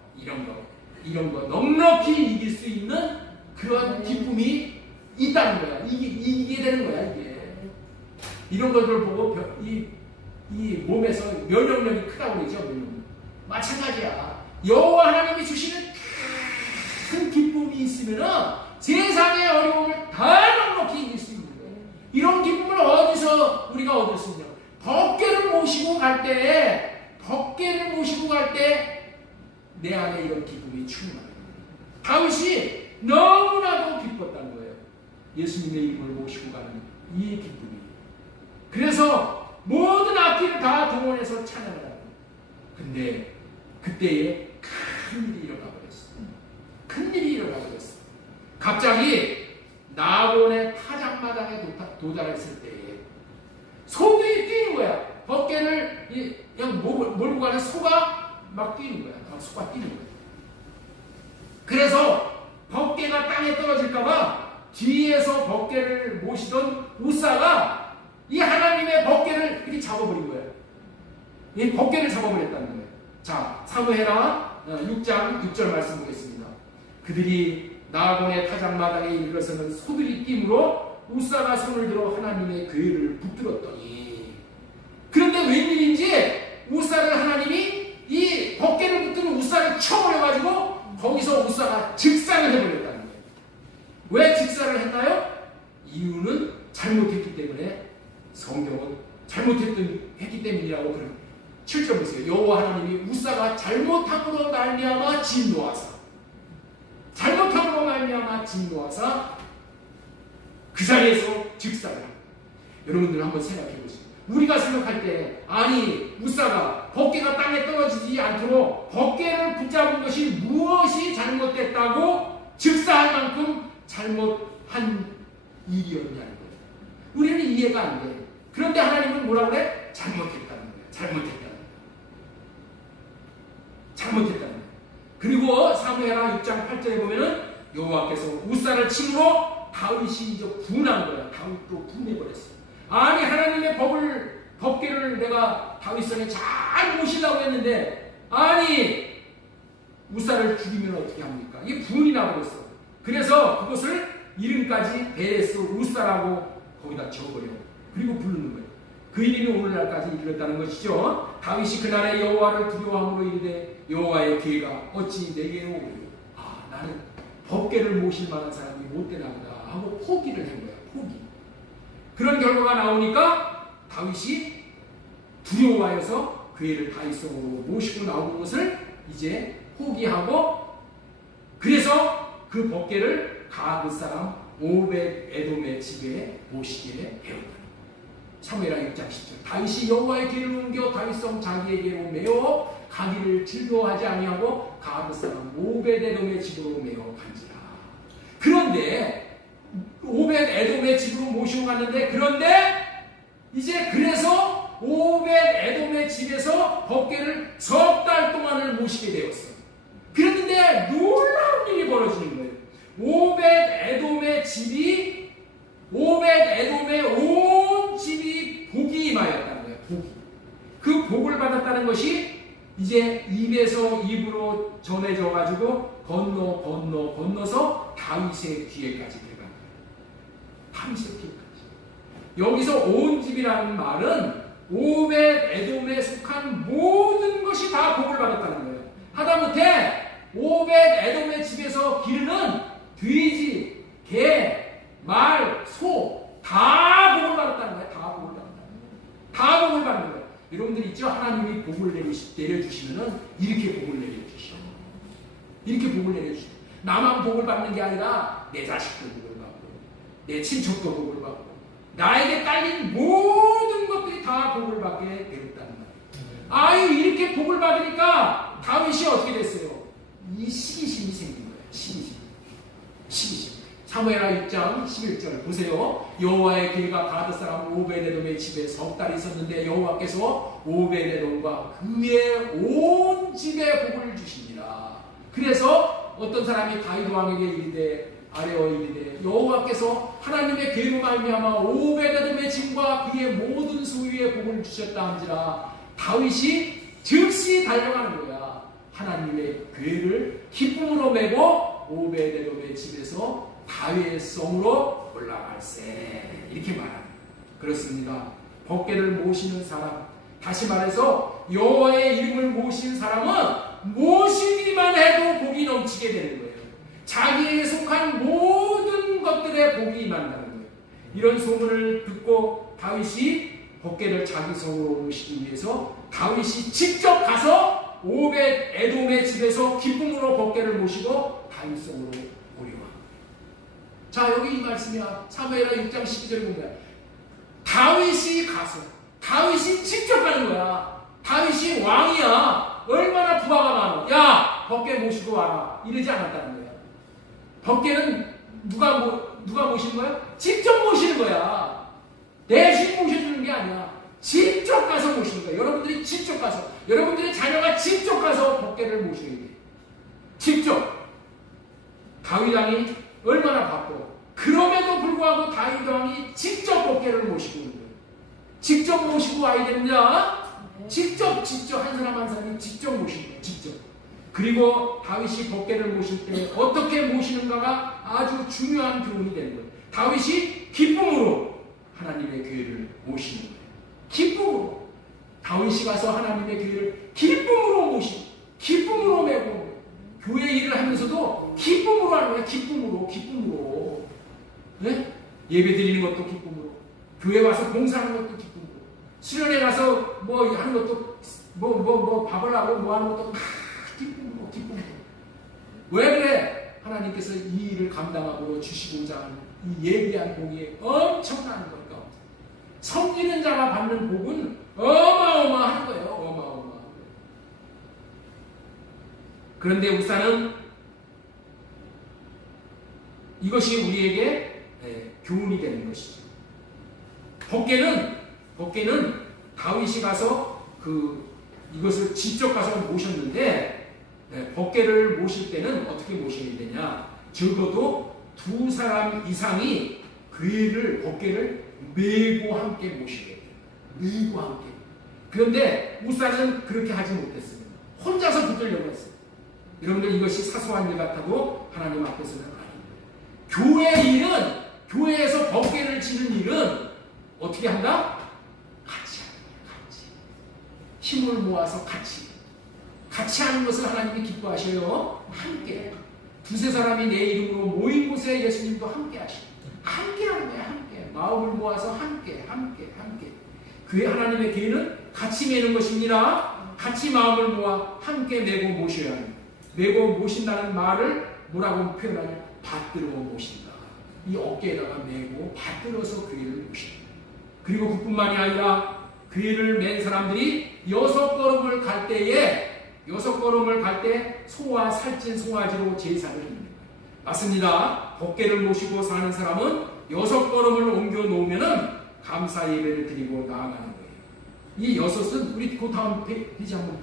이런 거 넉넉히 이길 수 있는 그런 기쁨이 있다는 거야. 이기게 되는 거야, 이게. 이런 것들을 보고 이 몸에서 면역력이 크다고 그러죠, 면역력. 마찬가지야. 여호와 하나님이 주시는 큰 기쁨이 있으면은 세상의 어려움을 다 넉넉히 이길 수 있는 거예요. 이런 기쁨을 어디서 우리가 얻을 수 있냐? 벗개를 모시고 갈 때 내 안에 이런 기쁨이 충만해요. 다윗이 너무나도 기뻤다는 거예요. 예수님의 이름을 모시고 가는 이 기쁨이. 그래서 모든 악기를 다 동원해서 찬양을 하는 거예요. 근데 그때에 큰일이 일어나 버렸어. 갑자기 나본의 타작마당에 도달했을 때에 소들이 뛰는 거야. 벗개를 그냥 몰고 가는 소가 막 뛰는 거야. 소가 뛰는 거야. 그래서 벗개가 땅에 떨어질까봐 뒤에서 벗개를 모시던 우사가 이 하나님의 벗개를 이렇게 잡아버린 거예요. 이 벗개를 잡아버렸다는 거예요. 자, 사무엘하 6장 6절 말씀 보겠습니다. 그들이 나곤의 타작마당에 이르러서는 소들이 뛰므로 우사가 손을 들어 하나님의 궤를 붙들었더니, 그런데 웬일인지 우사를 하나님이 이 벗개를 붙든 우사를 쳐버려가지고 거기서 우사가 즉사를 해버렸다는 거예요. 왜 즉사를 했나요? 이유는 잘못했기 때문에. 성경은 했기 때문이라고 그래요. 7절 보세요. 여호와 하나님이 우사가 잘못함으로 말미암아 진노하사 그 자리에서 즉사를 합니다. 여러분들 한번 생각해 보세요. 우리가 생각할 때 아니 우사가 벗개가 땅에 떨어지지 않도록 벗개를 붙잡은 것이 무엇이 잘못됐다고 즉사할 만큼 잘못한 일이었냐는 거예요. 우리는 이해가 안 돼. 그런데 하나님은 뭐라고 그래? 잘못했다는 거예요. 그리고 사무엘하 6장 8절에 보면은 여호와께서 우사를 침으로 다윗이 이제 분한 거야. 다윗도 분해버렸어. 아니 하나님의 벗개를 내가 다윗 손에 잘 모시려고 했는데 아니 우사를 죽이면 어떻게 합니까? 이게 분이 나버렸어. 그래서 그것을 이름까지 베레스 우사라고 거기다 적어버려. 그리고 부르는 거예요. 그 이름이 오늘날까지 이르렀다는 것이죠. 다윗이 그날에 여호와를 두려워함으로 이르되 여호와의 괴가 어찌 내게로 오리요. 아, 나는 법궤를 모실 만한 사람이 못 되나 보다 하고 포기를 한 거야. 포기. 그런 결과가 나오니까 다윗이 두려워하여서 그 애를 다윗성으로 모시고 나오는 것을 이제 포기하고, 그래서 그 법궤를 가드 사람 오벳 에돔의 집에 모시게 되었다. 사무엘하 6장 10절. 다윗이 여호와의 궤를 옮겨 다윗성 자기에게로 메어 가기를 즐거워하지 아니하고 가드 사람 오벳 에돔의 집으로 메어 간지라. 그런데 오벳 에돔의 집으로 모시고 갔는데, 그런데 이제 그래서 오벳 에돔의 집에서 법궤를 석 달 동안을 모시게 되었어. 그랬는데 놀라운 일이 벌어지는 거예요. 오벳 에돔의 집이, 오벳 에돔의 온 집이 복이 임하였다는 거예요. 복이. 그 복을 받았다는 것이 이제 입에서 입으로 전해져 가지고 건너서 다윗의 귀에까지 들어간 거예요. 다윗의 귀에까지. 여기서 온 집이라는 말은 오벳 에돔에 속한 모든 것이 다 복을 받았다는 거예요. 하다못해 오벳 에돔의 집에서 기르는 돼지, 개, 말, 소 다 복을 받았다는 거예요. 다 복을 받았다는 거예요. 다 복을 받는 거예요. 여러분들 있죠? 하나님이 복을 내려주시면은 이렇게 복을 내려주시죠. 이렇게 복을 내려주시죠. 나만 복을 받는 게 아니라 내 자식도 복을 받고, 내 친척도 복을 받고, 나에게 딸린 모든 것들이 다 복을 받게 되었다는 거예요. 아유, 이렇게 복을 받으니까 다윗이 어떻게 됐어요? 이 시기심이 생긴 거예요. 시기심. 사무엘하 6장 11절 보세요. 여호와의 궤가 가드 사람 오벳에돔의 집에 석 달 있었는데 여호와께서 오벳에돔과 그의 온 집에 복을 주시니라. 그래서 어떤 사람이 다윗 왕에게 이르되 아뢰어 이르되 여호와께서 하나님의 궤로 말미암아 오벳에돔의 집과 그의 모든 소유에 복을 주셨다 한지라. 다윗이 즉시 달려가는 거야. 하나님의 궤를 기쁨으로 메고 오벳에돔의 집에서 다윗의 성으로 올라갈세. 이렇게 말합니다. 그렇습니다. 법궤를 모시는 사람, 다시 말해서 여호와의 이름을 모신 사람은 모시기만 해도 복이 넘치게 되는 거예요. 자기에게 속한 모든 것들에 복이 임한다는 거예요. 이런 소문을 듣고 다윗이 법궤를 자기 성으로 모시기 위해서 다윗이 직접 가서 오벳 에돔의 집에서 기쁨으로 법궤를 모시고 다윗 성으로 오려와. 자, 여기 이 말씀이야. 사무엘하 6장 12절에 보면 다윗이 가서, 다윗이 직접 가는 거야. 다윗이 왕이야. 얼마나 부하가 많아. 야, 법궤 모시고 와라. 이러지 않았다는 거야. 법궤는 누가 모시는 거야? 직접 모시는 거야. 대신 모셔주는 게 아니야. 직접 가서 모시는 거야. 여러분들이 직접 가서, 여러분들의 자녀가 직접 가서 법궤를 모시는 게. 직접. 다윗 왕이 얼마나 바빠. 그럼에도 불구하고 다윗 왕이 직접 법궤를 모시고 있는 거예요. 직접 모시고 와야 됩니다. 직접 한 사람 한 사람이 직접 모시는 거예요. 직접. 그리고 다윗이 법궤를 모실 때 어떻게 모시는가가 아주 중요한 교훈이 되는 거예요. 다윗이 기쁨으로 하나님의 궤를 모시는 거예요. 기쁨으로. 다윗이 가서 하나님의 궤를 기쁨으로 모시고, 기쁨으로 메고, 교회 일을 하면서도 기쁨으로 하는 거예요. 기쁨으로. 네? 예배 드리는 것도 기쁨으로, 교회 와서 봉사하는 것도 기쁨으로, 수련회 가서 뭐 하는 것도 밥을 하고 뭐 하는 것도 다 기쁨으로. 왜 그래? 하나님께서 이 일을 감당하고 주시고자 하는 이 예비한 복이 엄청난 거니까. 섬기는 자가 받는 복은 어마어마한 거예요. 어마어마한 거예요. 그런데 우사는 이것이 우리에게 교훈이 되는 것이죠. 법궤는 다윗이 가서 이것을 직접 가서 모셨는데, 법궤를 모실 때는 어떻게 모셔야 되냐? 적어도 2사람 이상이 법궤를 메고 함께 모셔야 돼요. 메고 함께. 그런데 우사는 그렇게 하지 못했습니다. 혼자서 붙들려고 했어요. 여러분들 이것이 사소한 일 같아도 하나님 앞에서는 아닙니다. 교회 일은, 교회에서 법궤를 지는 일은 어떻게 한다? 같이 하는 거예요. 같이. 힘을 모아서 같이 하는 것을 하나님이 기뻐하셔요. 함께. 두세 사람이 내 이름으로 모인 곳에 예수님도 함께 하시고, 함께 하는 거예요. 함께. 마음을 모아서 함께. 그의 하나님의 계획은 같이 매는 것입니다. 같이 마음을 모아 함께 메고 모셔야 합니다. 메고 모신다는 말을 뭐라고 표현하냐? 받들어 모신다. 이 어깨에다가 메고 받들어서 교회를 모신다. 그리고 그뿐만이 아니라 교회를 맨 사람들이 6걸음을 갈 때 소와 살찐 송아지로 제사를 드립니다. 맞습니다. 법궤를 모시고 사는 사람은 6걸음을 옮겨 놓으면은 감사 예배를 드리고 나아가는 거예요. 이 6은 우리 그 다음 페이지 한번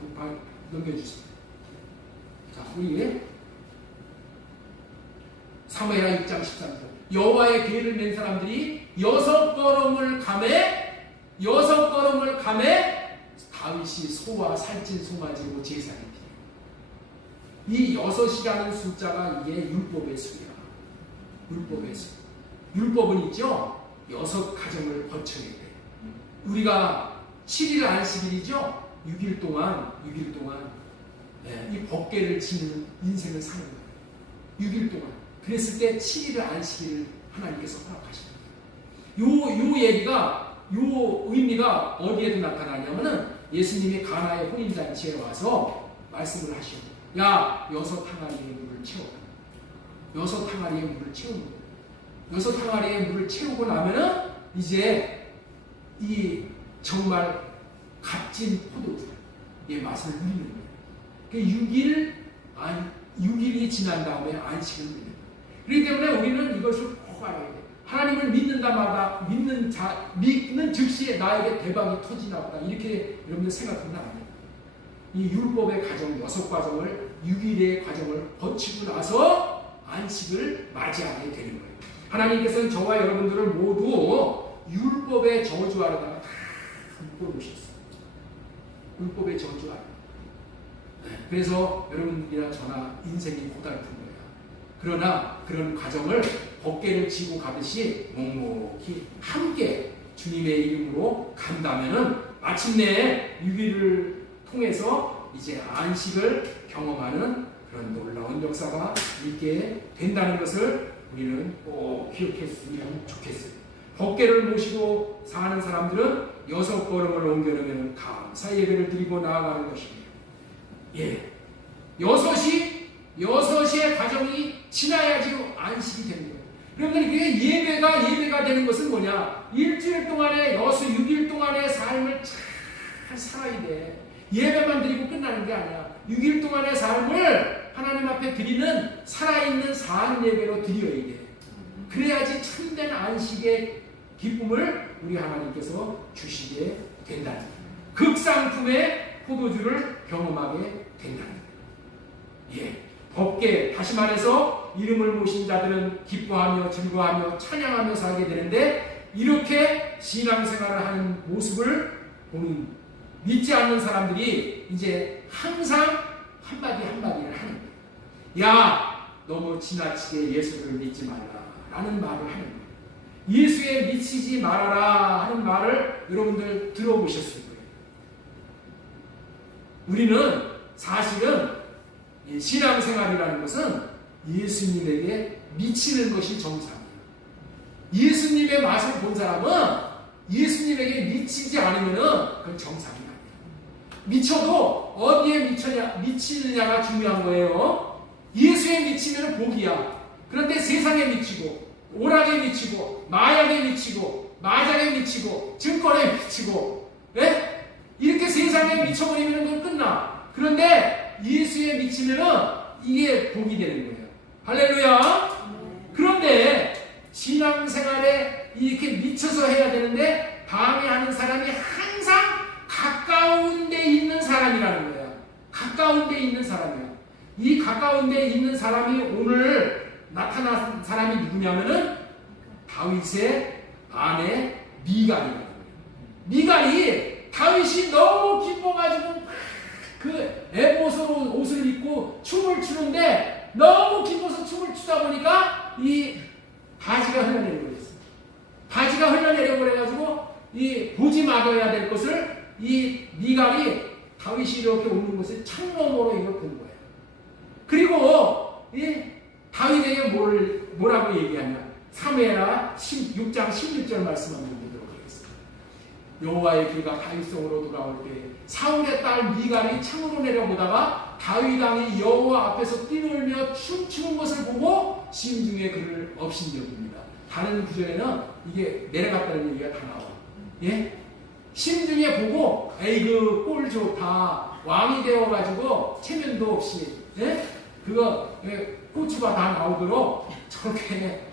넘겨주세요. 자, 우리 사무엘하 6장 13절. 여호와의 계를 맨 사람들이 6걸음을 감에 다윗이 소와 살찐 송아지로 제사를 드려요. 이 6이라는 숫자가 이게 율법의 수야. 율법의 수. 율법은 있죠. 6가정을 거쳐야 돼. 우리가 7일 안식일이죠. 6일 동안 이 법궤를 지는 인생을 사는 거예요. 6일 동안. 그랬을 때 7일을 안식일을 하나님께서 허락하십니다. 요 얘기가, 요 의미가 어디에도 나타나냐면은 예수님이 가나의 혼인잔치에 와서 말씀을 하시오. 야, 6항아리의 물을 채워라. 6항아리의 물을 채우는 거예요. 6항아리의 물을 채우고 나면은 이제 이 정말 값진 포도주의 맛을 누리는 거예요. 6일이 지난 다음에 안식을 누리는 거예요. 그렇기 때문에 우리는 이것을 꼭 알아야 돼요. 하나님을 믿는 즉시 나에게 대박이 터지나 보다. 이렇게 여러분들 생각하면 안 돼요. 이 율법의 과정, 6과정을, 6일의 과정을 거치고 나서 안식을 맞이하게 되는 거예요. 하나님께서는 저와 여러분들을 모두 율법의 저주 아래다가 다 묶어놓으셨어요. 율법의 저주 아래. 그래서 여러분들이나 저나 인생이 고달픈 거예요. 그러나 그런 과정을 법궤를 지고 가듯이 묵묵히 함께 주님의 이름으로 간다면은 마침내 6일을 통해서 이제 안식을 경험하는 그런 놀라운 역사가 있게 된다는 것을 우리는 꼭 기억했으면 좋겠어요. 법궤를 모시고 사는 사람들은 6걸음을 옮겨놓으면 감사 예배를 드리고 나아가는 것입니다. 예, 6의 과정이 지나야지 안식이 되는 거예요. 여러분들 이게 예배가 되는 것은 뭐냐? 일주일 동안에 6일 동안의 삶을 잘 살아야 돼. 예배만 드리고 끝나는 게 아니야. 6일 동안의 삶을 하나님 앞에 드리는 살아있는 사안 예배로 드려야 돼. 그래야지 참된 안식의 기쁨을 우리 하나님께서 주시게 된다는 거예요. 극상품의 포도주를 경험하게 된다는 거예요. 예, 법궤, 다시 말해서 이름을 모신 자들은 기뻐하며 즐거워하며 찬양하며 살게 되는데, 이렇게 신앙생활을 하는 모습을 보는 믿지 않는 사람들이 이제 항상 한마디를 하는 거예요. 야, 너무 지나치게 예수를 믿지 말라 라는 말을 하는 거예요. 예수에 미치지 말아라 하는 말을 여러분들 들어보셨을 거예요. 우리는 사실은 신앙생활이라는 것은 예수님에게 미치는 것이 정상이에요. 예수님의 맛을 본 사람은 예수님에게 미치지 않으면 그건 정상이 아니에요. 미쳐도 어디에 미치느냐가 중요한 거예요. 예수에 미치면 복이야. 그런데 세상에 미치고, 오락에 미치고, 마약에 미치고, 마장에 미치고, 증권에 미치고, 예? 이렇게 세상에 미쳐버리면 그건 끝나. 그런데 예수에 미치면 이게 복이 되는 거예요. 할렐루야. 그런데 신앙생활에 이렇게 미쳐서 해야 되는데 방해하는 사람이 항상 가까운 데 있는 사람이라는 거야. 가까운 데 있는 사람이야. 이 가까운 데 있는 사람이 오늘 나타난 사람이 누구냐면은 다윗의 아내 미갈이라는 거예요. 미갈이 다윗이 너무 기뻐가지고 그 에봇으로 옷을 입고 춤을 추는데 너무 기뻐서 춤을 추다 보니까 이 바지가 흘러내려버렸어요. 바지가 흘러내려버려가지고 이 보지 말아야 될 것을 이 미갈이 다윗이 이렇게 오는 것을 창너머로 이렇게 본 거예요. 그리고 이 다윗에게 뭐라고 얘기하냐? 사무엘하 6장 16절 말씀 한번 보도록 하겠습니다. 여호와의 귀가 다윗성으로 돌아올 때 사울의 딸 미갈이 창으로 내려보다가 다윗 왕이 여호와 앞에서 뛰놀며 춤추는 것을 보고 심중에 그를 업신여깁니다. 다른 구절에는 이게 내려갔다는 얘기가 다 나와. 예? 심중에 보고 에이그 꼴 좋다. 왕이 되어가지고 체면도 없이 그거 고추가 다 나오도록 저렇게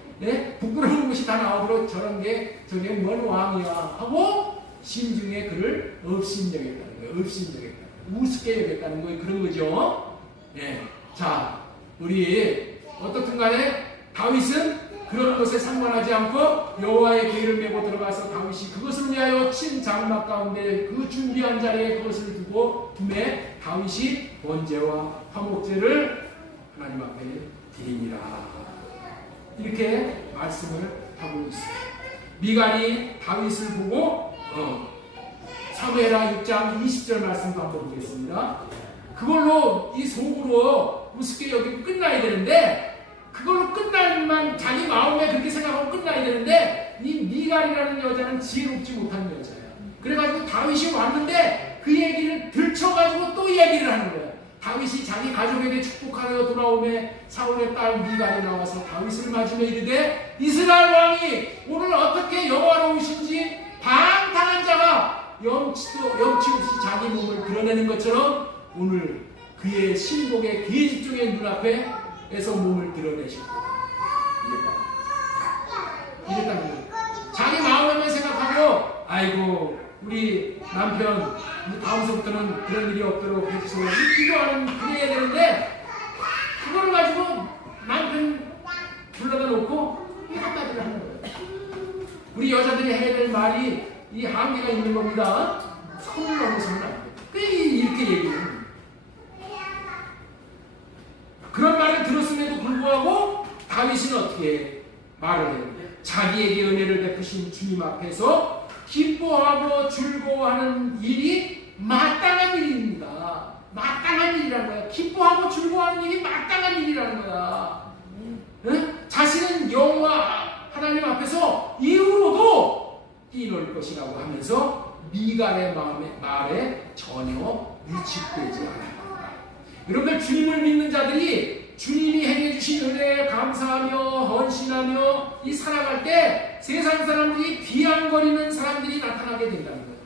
부끄러운 것이 다 나오도록 저런 게 저게 뭔 왕이야 하고 심중에 그를 업신여겼다는 거예요. 업신여겼다. 우습게 여겼다는 거예요. 그런 거죠. 자, 우리 어떻든 간에 다윗은 그런 것에 상관하지 않고 여호와의 계를 메고 들어가서 다윗이 그것을 위하여 친 장막 가운데 그 준비한 자리에 그것을 두고 품에 다윗이 번제와 화목제를 하나님 앞에 드리니라. 이렇게 말씀을 하고 있습니다. 미갈이 다윗을 보고 사무엘하 6장 20절 말씀도 한번 보겠습니다. 그걸로 이 속으로 우습게 여기고 끝나야 되는데 그걸로 끝날만 자기 마음에 그렇게 생각하고 끝나야 되는데 이 미갈이라는 여자는 지혜롭지 못한 여자예요. 그래가지고 다윗이 왔는데 그 얘기를 들춰가지고 또 얘기를 하는 거예요. 다윗이 자기 가족에게 축복하러 돌아오매 사울의 딸 미갈이 나와서 다윗을 맞으며 이르되 이스라엘 왕이 오늘 어떻게 여호와로우신지 방탕한 자가 염치 없이 자기 몸을 드러내는 것처럼 오늘 그의 신복의 계집종의 눈앞에 에서 몸을 드러내실 거다. 이랬다는 거예요. 자기 마음에만 생각하고 아이고 우리 남편 다음서부터는 그런 일이 없도록 해주소 이 기도하는 그래야 되는데 그걸 가지고 남편 불러다 놓고 이 한마디를 하는 거예요. 우리 여자들이 해야 될 말이 이 한계가 있는 겁니다. 선을 넘어서는 안 돼요. 이렇게 얘기해요. 그런 말을 들었음에도 불구하고 다윗은 어떻게 말을 해요? 자기에게 은혜를 베푸신 주님 앞에서 기뻐하고 즐거워하는 일이 마땅한 일입니다. 마땅한 일이라는 거야. 기뻐하고 즐거워하는 일이 마땅한 일이라는 거야. 자신은 여호와 하나님 앞에서 이후로도 뛰놀 것이라고 하면서 미갈의 말에 전혀 위축되지 않아요. 여러분들 주님을 믿는 자들이 주님이 행해주신 은혜에 감사하며 헌신하며 이 살아갈 때 세상 사람들이 비양거리는 사람들이 나타나게 된다는 거예요.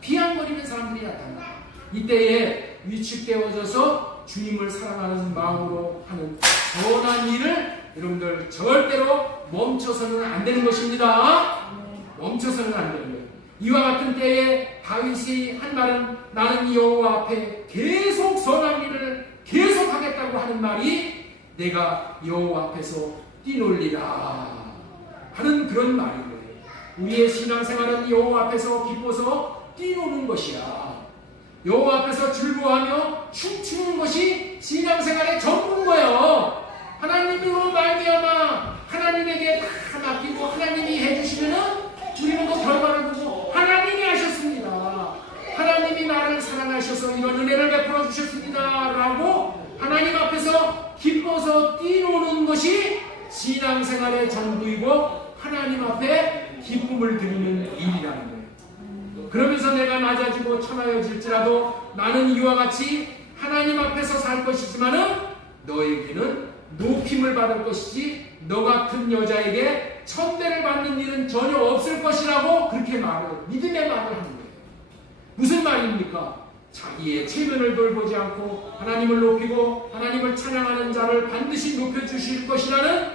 비양거리는 사람들이 나타나. 이때에 위축되어져서 주님을 사랑하는 마음으로 하는 선한 일을 여러분들 절대로 멈춰서는 안 되는 것입니다. 멈춰서는 안 되는 거예요. 이와 같은 때에 다윗이 한 말은 나는 여호와 앞에 계속 선한 일을 계속하겠다고 하는 말이 내가 여호와 앞에서 뛰놀리라 하는 그런 말인 거예요. 우리의 신앙생활은 여호와 앞에서 기뻐서 뛰노는 것이야. 여호와 앞에서 즐거워하며 춤추는 것이 신앙생활의 전부인 거예요. 하나님으로 말미암아 하나님에게 다 맡기고 하나님이 해주시면은 우리는 그 결과를 보고 하나님이 하셨습니다. 하나님이 나를 사랑하셔서 이런 은혜를 베풀어 주셨습니다. 라고 하나님 앞에서 기뻐서 뛰노는 것이 신앙생활의 전부이고 하나님 앞에 기쁨을 드리는 일이라는 거예요. 그러면서 내가 낮아지고 천하여질지라도 나는 이와 같이 하나님 앞에서 살 것이지만은 너에게는 높임을 받을 것이지 너 같은 여자에게 천대를 받는 일은 전혀 없을 것이라고 그렇게 믿음의 말을 하는 거예요. 무슨 말입니까? 자기의 체면을 돌보지 않고 하나님을 높이고 하나님을 찬양하는 자를 반드시 높여주실 것이라는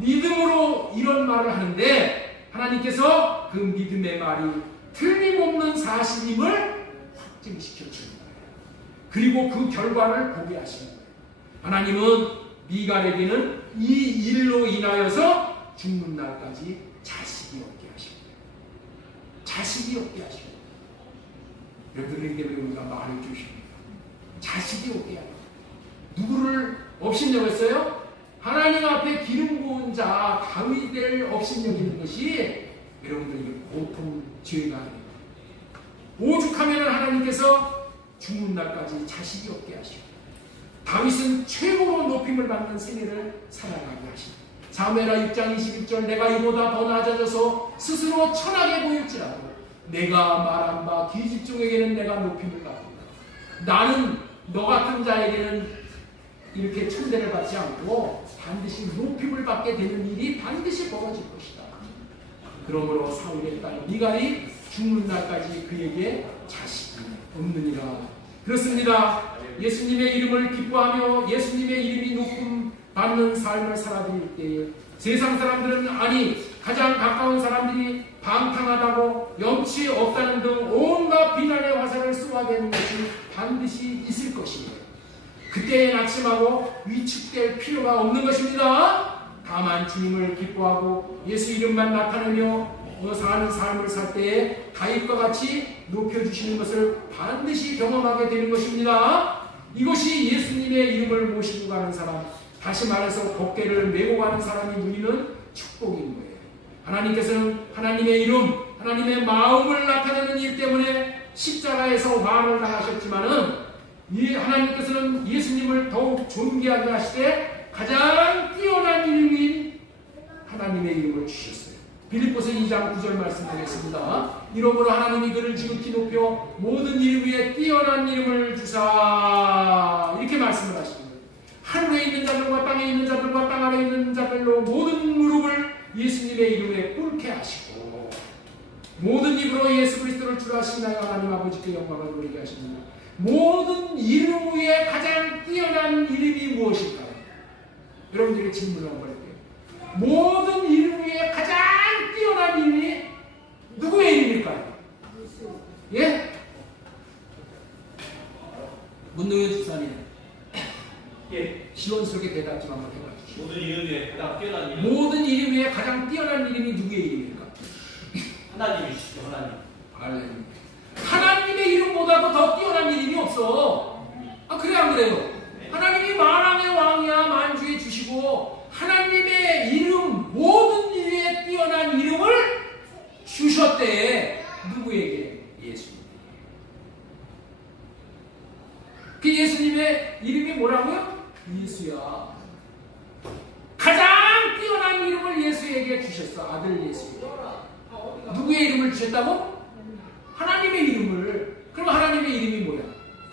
믿음으로 이런 말을 하는데 하나님께서 그 믿음의 말이 틀림없는 사실임을 확증시켜 주는 거예요. 그리고 그 결과를 보게 하시는 거예요. 하나님은 미갈에게는 이 일로 인하여서 죽는 날까지 자식이 없게 하시고 자식이 없게 하시고 여러분에게 우리가 말을 주십니다. 자식이 오게 하라. 누구를 업신여겼어요? 하나님 앞에 기름 부은 자 다윗을 업신여기는 것이 여러분들 이게 보통 죄가 아닙니다. 오죽하면 하나님께서 죽는 날까지 자식이 없게 하시고 다윗은 최고로 높임을 받는 생애를 살아가게 하시고 사무엘하 6장 21절 내가 이보다 더 낮아져서 스스로 천하게 보일지라도 내가 말한 바 기집종에게는 내가 높임을 받는다. 나는 너 같은 자에게는 이렇게 천대를 받지 않고 반드시 높임을 받게 되는 일이 반드시 벌어질 것이다. 그러므로 사울의 딸 미갈이 죽는 날까지 그에게 자식이 없느니라. 그렇습니다. 예수님의 이름을 기뻐하며 예수님의 이름이 높임 받는 삶을 살아드릴 때에 세상 사람들은 아니 가장 가까운 사람들이 방탕하다고 염치 없다는 등 온갖 비난의 화살을 쏘아대는 것이 반드시 있을 것입니다. 그때에 낙심하고 위축될 필요가 없는 것입니다. 다만 주님을 기뻐하고 예수 이름만 나타내며 사는 삶을 살 때에 다윗과 같이 높여주시는 것을 반드시 경험하게 되는 것입니다. 이것이 예수님의 이름을 모시고 가는 사람, 다시 말해서 법궤를 메고 가는 사람이 누리는 축복인 거예요. 하나님께서는 하나님의 이름, 하나님의 마음을 나타내는 일 때문에 십자가에서 화를 당하셨지만은 하나님께서는 예수님을 더욱 존귀하게 하시되 가장 뛰어난 이름인 하나님의 이름을 주셨어요. 빌립보서 2장 9절 말씀드리겠습니다. 이러므로 하나님이 그를 지극히 높여 모든 이름 위에 뛰어난 이름을 주사 이렇게 말씀을 하십니다. 하늘에 있는 자들과 땅에 있는 자들과 땅 아래에 있는 자들로 모든 무릎을 예수님의 이름에 꿇게 하시고 모든 입으로 예수 그리스도를 주라 신하여 하나님 아버지께 영광을 돌리게 하십니다. 모든 이름 위에 가장 뛰어난 이름이 무엇일까요? 여러분들에게 질문을 한번 할게요. 모든 이름 위에 가장 뛰어난 이름이 누구의 이름일까요? 예? 문동현 집사님, 예. 시원스럽게 대답 좀 한번 해봐주시죠. 모든 이름 위에 가장 뛰어난 이름. 모든 이름 위에 가장 뛰어난 이름이 누구의 이름일까? 하나님이시죠, 하나님. 하나님의 이름보다도 더 뛰어난 이름이 없어. 아, 그래 안 그래요? 하나님이 만왕의 왕이야 만주에 주시고 하나님의 이름 모든 이름에 뛰어난 이름을 주셨대. 누구에게? 예수님. 그 예수님의 이름이 뭐라고요? 예수야. 가장 뛰어난 이름을 예수에게 주셨어. 아들 예수에게. 누구의 이름을 주셨다고? 하나님의 이름을. 그럼 하나님의 이름이 뭐야?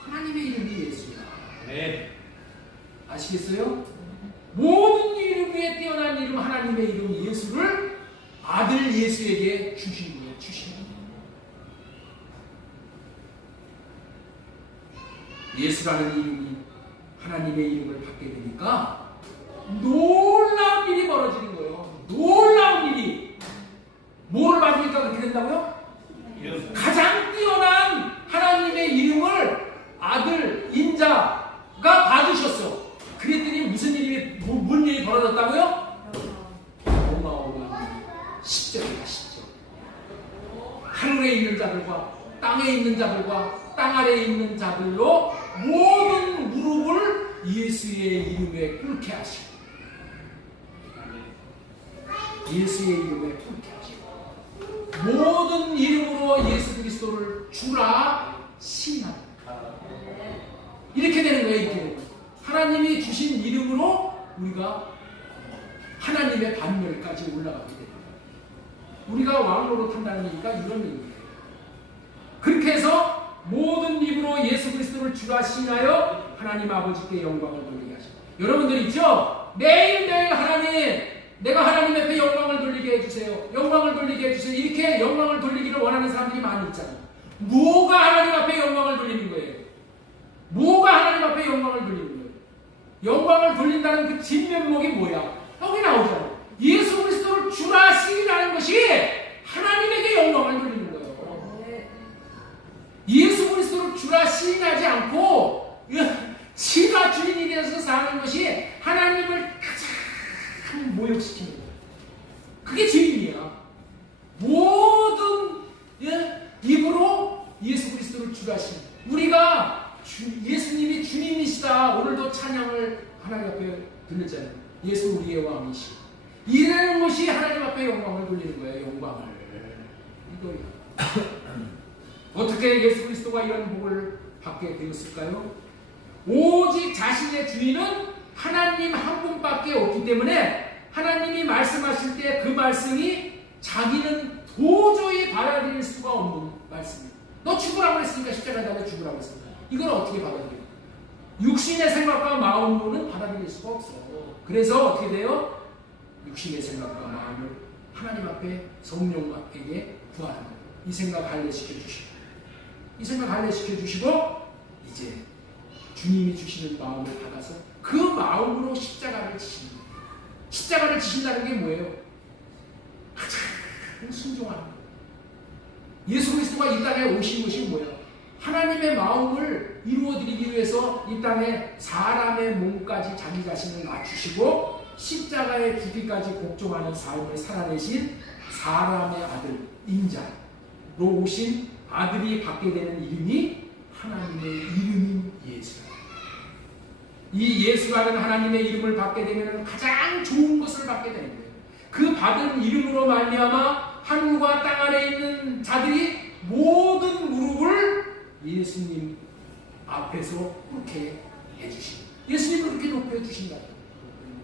하나님의 이름이 예수야. 네. 아시겠어요? 모든 이름 위에 뛰어난 이름 하나님의 이름 예수를 아들 예수에게 주신 거예요. 주신 거예요. 예수라는 이름이 하나님의 이름을 받게 되니까 놀라운 일이 벌어지는 거예요. 놀라운 일이. 뭐를 받으니까 그렇게 된다고요? 가장 뛰어난 하나님의 이름을 아들 인자가 받으셨어. 그랬더니 무슨 일이 뭔 일이 벌어졌다고요? 어마어마한 10절이다. 10절. 하늘에 있는 자들과 땅에 있는 자들과 땅 아래에 있는 자들로 모든 무릎을 예수의 이름에 꿇게 하시고 예수의 이름에 꿇게 하시고 모든 이름으로 예수 그리스도를 주라 신하라. 이렇게 되는 거예요. 이렇게. 하나님이 주신 이름으로 우리가 하나님의 반열까지 올라가게 됩니다. 우리가 왕으로 탄다는 얘기가 이런 의미예요. 그렇게 해서 모든 입으로 예수 그리스도를 주라 신하여 하나님 아버지께 영광을 돌리게 하시고 여러분들 있죠? 매일매일 하나님 내가 하나님 앞에 영광을 돌리게 해주세요. 영광을 돌리게 해주세요. 이렇게 영광을 돌리기를 원하는 사람들이 많이 있잖아요. 뭐가 하나님 앞에 영광을 돌리는 거예요? 뭐가 하나님 앞에 영광을 돌리는 거예요? 영광을 돌린다는 그 진면목이 뭐야? 여기 나오잖아요. 예수 그리스도를 주라 시인하는 것이 하나님에게 영광을 돌리는 거예요. 예수 그리스도를 주라 시인하지 않고 지가 주인이 되어서 사는 것이 하나님을 가장 모욕시키는 거예요. 그게 죄인이야. 모든 입으로 예수 그리스도를 주라 시인. 우리가 예수님이 그랬잖아요. 예수 우리의 왕이시. 이라는 것이 하나님 앞에 영광을 돌리는 거예요. 영광을. 이거예요. 어떻게 예수 그리스도가 이런 복을 받게 되었을까요? 오직 자신의 주인은 하나님 한 분밖에 없기 때문에 하나님이 말씀하실 때 그 말씀이 자기는 도저히 받아들일 수가 없는 말씀이에요. 너 죽으라고 했으니까 십자가에 달려 죽으라고 했습니다. 이걸 어떻게 받아들여요? 육신의 생각과 마음으로는 받아들일 수가 없어. 그래서 어떻게 돼요? 육신의 생각과 마음을 하나님 앞에 성령에게 구하는 거예요. 이 생각 할례시켜 주시고, 이 생각 할례시켜 주시고, 이제 주님이 주시는 마음을 받아서 그 마음으로 십자가를 지십니다. 십자가를 지신다는 게 뭐예요? 가장 순종하는 거예요. 예수 그리스도가 이 땅에 오신 것이 뭐예요? 하나님의 마음을 이루어드리기 위해서 이 땅에 사람의 몸까지 자기 자신을 낮추시고 십자가에 죽기까지 복종하는 삶을 살아내신 사람의 아들, 인자로 오신 아들이 받게 되는 이름이 하나님의 이름인 예수입니다. 이 예수라는 하나님의 이름을 받게 되면 가장 좋은 것을 받게 되는 거예요. 그 받은 이름으로 말미암아 하늘과 땅 아래 있는 자들이 모든 무릎을 예수님 앞에서 꿇게 해주십니다. 예수님을 그렇게 높여주신다.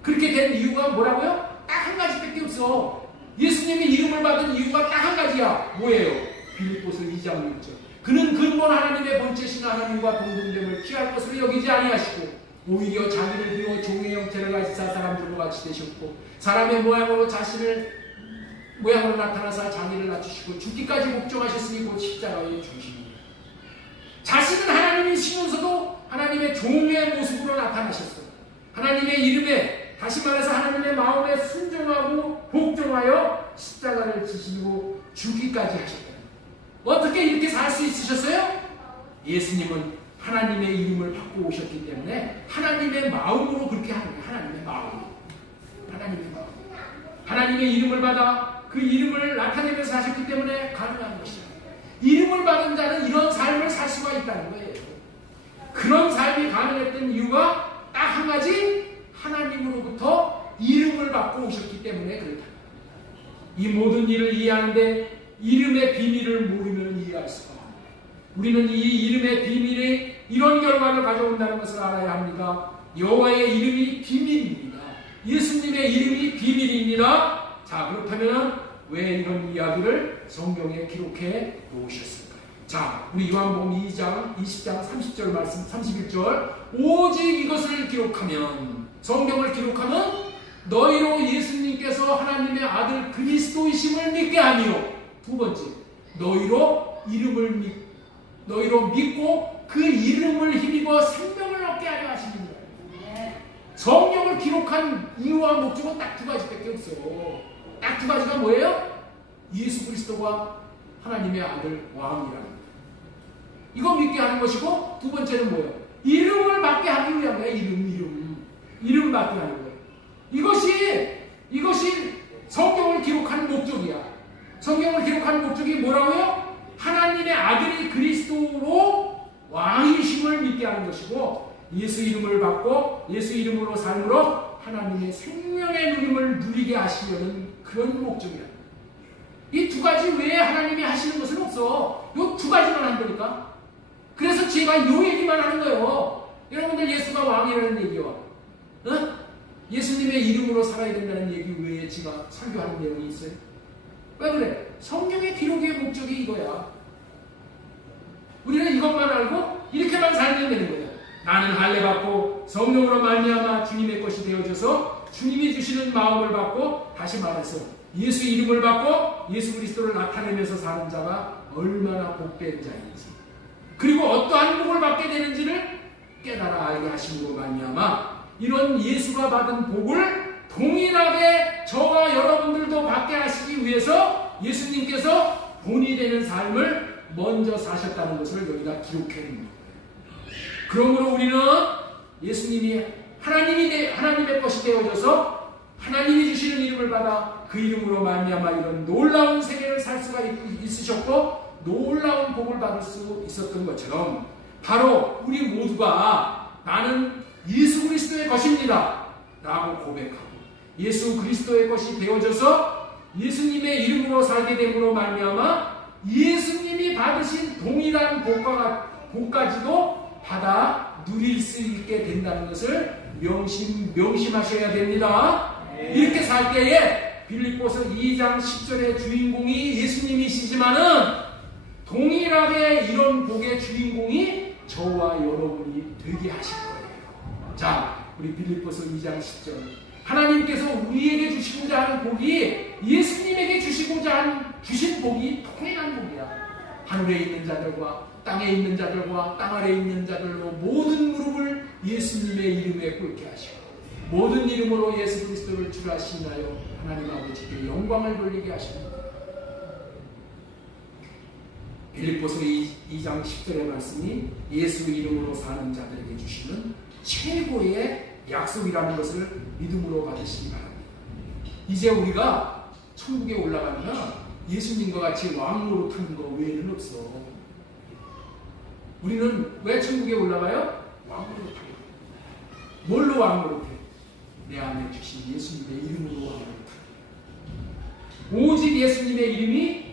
그렇게 된 이유가 뭐라고요? 딱 한 가지밖에 없어. 예수님이 이름을 받은 이유가 딱 한 가지야. 뭐예요? 빌립보서 2장 6절. 그는 근본 하나님의 본체신 하나님과 동등됨을 취할 것으로 여기지 아니하시고 오히려 자기를 비워 종의 형체를 가지사 사람들과 같이 되셨고 사람의 모양으로 나타나사 자기를 낮추시고 죽기까지 복종하셨으니 곧 십자가에 죽으십니다. 자신은 하나님이시면서도 하나님의 종의 모습으로 나타나셨어요. 하나님의 이름에, 다시 말해서 하나님의 마음에 순종하고 복종하여 십자가를 지시고 죽기까지 하셨다. 어떻게 이렇게 살 수 있으셨어요? 예수님은 하나님의 이름을 받고 오셨기 때문에 하나님의 마음으로 그렇게 하는 거예요. 하나님의 마음. 하나님의 마음. 하나님의 이름을 받아 그 이름을 나타내면서 하셨기 때문에 가능한 것이다. 이름을 받은 자는 이런 삶을 살 수가 있다는 거예요. 그런 삶이 가능했던 이유가 딱 한 가지, 하나님으로부터 이름을 받고 오셨기 때문에 그렇다. 이 모든 일을 이해하는데 이름의 비밀을 모르면 이해할 수가 없습니다. 우리는 이 이름의 비밀이 이런 결과를 가져온다는 것을 알아야 합니다. 여호와의 이름이 비밀입니다. 예수님의 이름이 비밀입니다. 자, 그렇다면 왜 이런 이야기를 성경에 기록해 놓으셨을까요? 자, 우리 요한복음 2장 20장 30절 말씀 31절 오직 이것을 기록하면, 성경을 기록하면 너희로 예수님께서 하나님의 아들 그리스도이심을 믿게 하며, 두 번째, 너희로 믿고 그 이름을 힘입어 생명을 얻게 하려 하십니다. 성경을 기록한 이유와 목적은 딱 두 가지밖에 없어요. 딱 두 가지가 뭐예요? 예수 그리스도가 하나님의 아들 왕이라는 거예요. 이거 믿게 하는 것이고, 두 번째는 뭐예요? 이름을 받게 하기 위한 거예요. 이름 받게 하는 거예요. 이것이 성경을 기록하는 목적이야. 성경을 기록하는 목적이 뭐라고요? 하나님의 아들이 그리스도로 왕이심을 믿게 하는 것이고, 예수 이름을 받고 예수 이름으로 삶으로 하나님의 생명의 누림을 누리게 하시려는 그런 목적이야. 이 두 가지 외에 하나님이 하시는 것은 없어. 이 두 가지만 한다니까. 그래서 제가 이 얘기만 하는 거예요. 여러분들 예수가 왕이라는 얘기와 예수님의 이름으로 살아야 된다는 얘기 외에 제가 설교하는 내용이 있어요. 왜 그래? 성경의 기록의 목적이 이거야. 우리는 이것만 알고 이렇게만 살면 되는 거예요. 나는 할례 받고 성령으로 말미암아 주님의 것이 되어져서 주님이 주시는 마음을 받고, 다시 말해서 예수 이름을 받고 예수 그리스도를 나타내면서 사는 자가 얼마나 복된 자인지, 그리고 어떠한 복을 받게 되는지를 깨달아 알게 하심으로 말미암아 이런 예수가 받은 복을 동일하게 저와 여러분들도 받게 하시기 위해서 예수님께서 본이 되는 삶을 먼저 사셨다는 것을 여기다 기록해 놓은 거예요. 그러므로 우리는 예수님이 하나님의 것이 되어져서 하나님이 주시는 이름을 받아 그 이름으로 말미암아 이런 놀라운 세계를 살 수가 있으셨고 놀라운 복을 받을 수 있었던 것처럼, 바로 우리 모두가 나는 예수 그리스도의 것입니다, 라고 고백하고 예수 그리스도의 것이 되어져서 예수님의 이름으로 살게 됨으로 말미암아 예수님이 받으신 동일한 복까지도 받아 누릴 수 있게 된다는 것을 명심하셔야 됩니다. 이렇게 살 때에 빌립보서 2장 10절의 주인공이 예수님이시지만은 동일하게 이런 복의 주인공이 저와 여러분이 되게 하실 거예요. 자, 우리 빌립보서 2장 10절. 하나님께서 우리에게 주시고자 하는 복이 예수님에게 주신 복이 통일한 복이야. 하늘에 있는 자들과 땅에 있는 자들과 땅 아래에 있는 자들로 모든 무릎을 예수님의 이름에 꿇게 하시고 모든 이름으로 예수 그리스도를 주라 신하여 하나님 아버지께 영광을 돌리게 하십니다. 빌립보서 2장 10절의 말씀이 예수 이름으로 사는 자들에게 주시는 최고의 약속이라는 것을 믿음으로 받으시기 바랍니다. 이제 우리가 천국에 올라가면 예수님과 같이 왕으로 타는 거 외에는 없어. 우리는 왜 천국에 올라가요? 왕으로 타요. 뭘로 왕으로 타요? 내 안에 주신 예수님의 이름으로 왕으로 타요. 오직 예수님의 이름이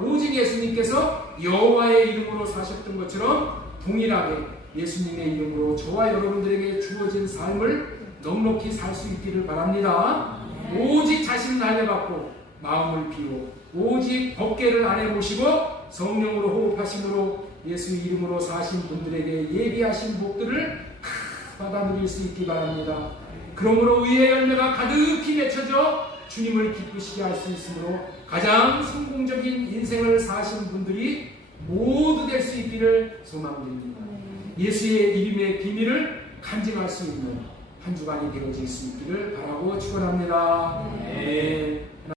오직 예수님께서 여호와의 이름으로 사셨던 것처럼 동일하게 예수님의 이름으로 저와 여러분들에게 주어진 삶을 넉넉히 살 수 있기를 바랍니다. 오직 자신 날려받고 마음을 비워 오직 법궤를 안에 모시고 성령으로 호흡하심으로 예수 이름으로 사신 분들에게 예비하신 복들을 받아 누릴 수 있기 바랍니다. 그러므로 의의 열매가 가득히 맺혀져 주님을 기쁘시게 할 수 있으므로 가장 성공적인 인생을 사신 분들이 모두 될 수 있기를 소망드립니다. 예수의 이름의 비밀을 간증할 수 있는 한 주간이 되어질 수 있기를 바라고 축원합니다.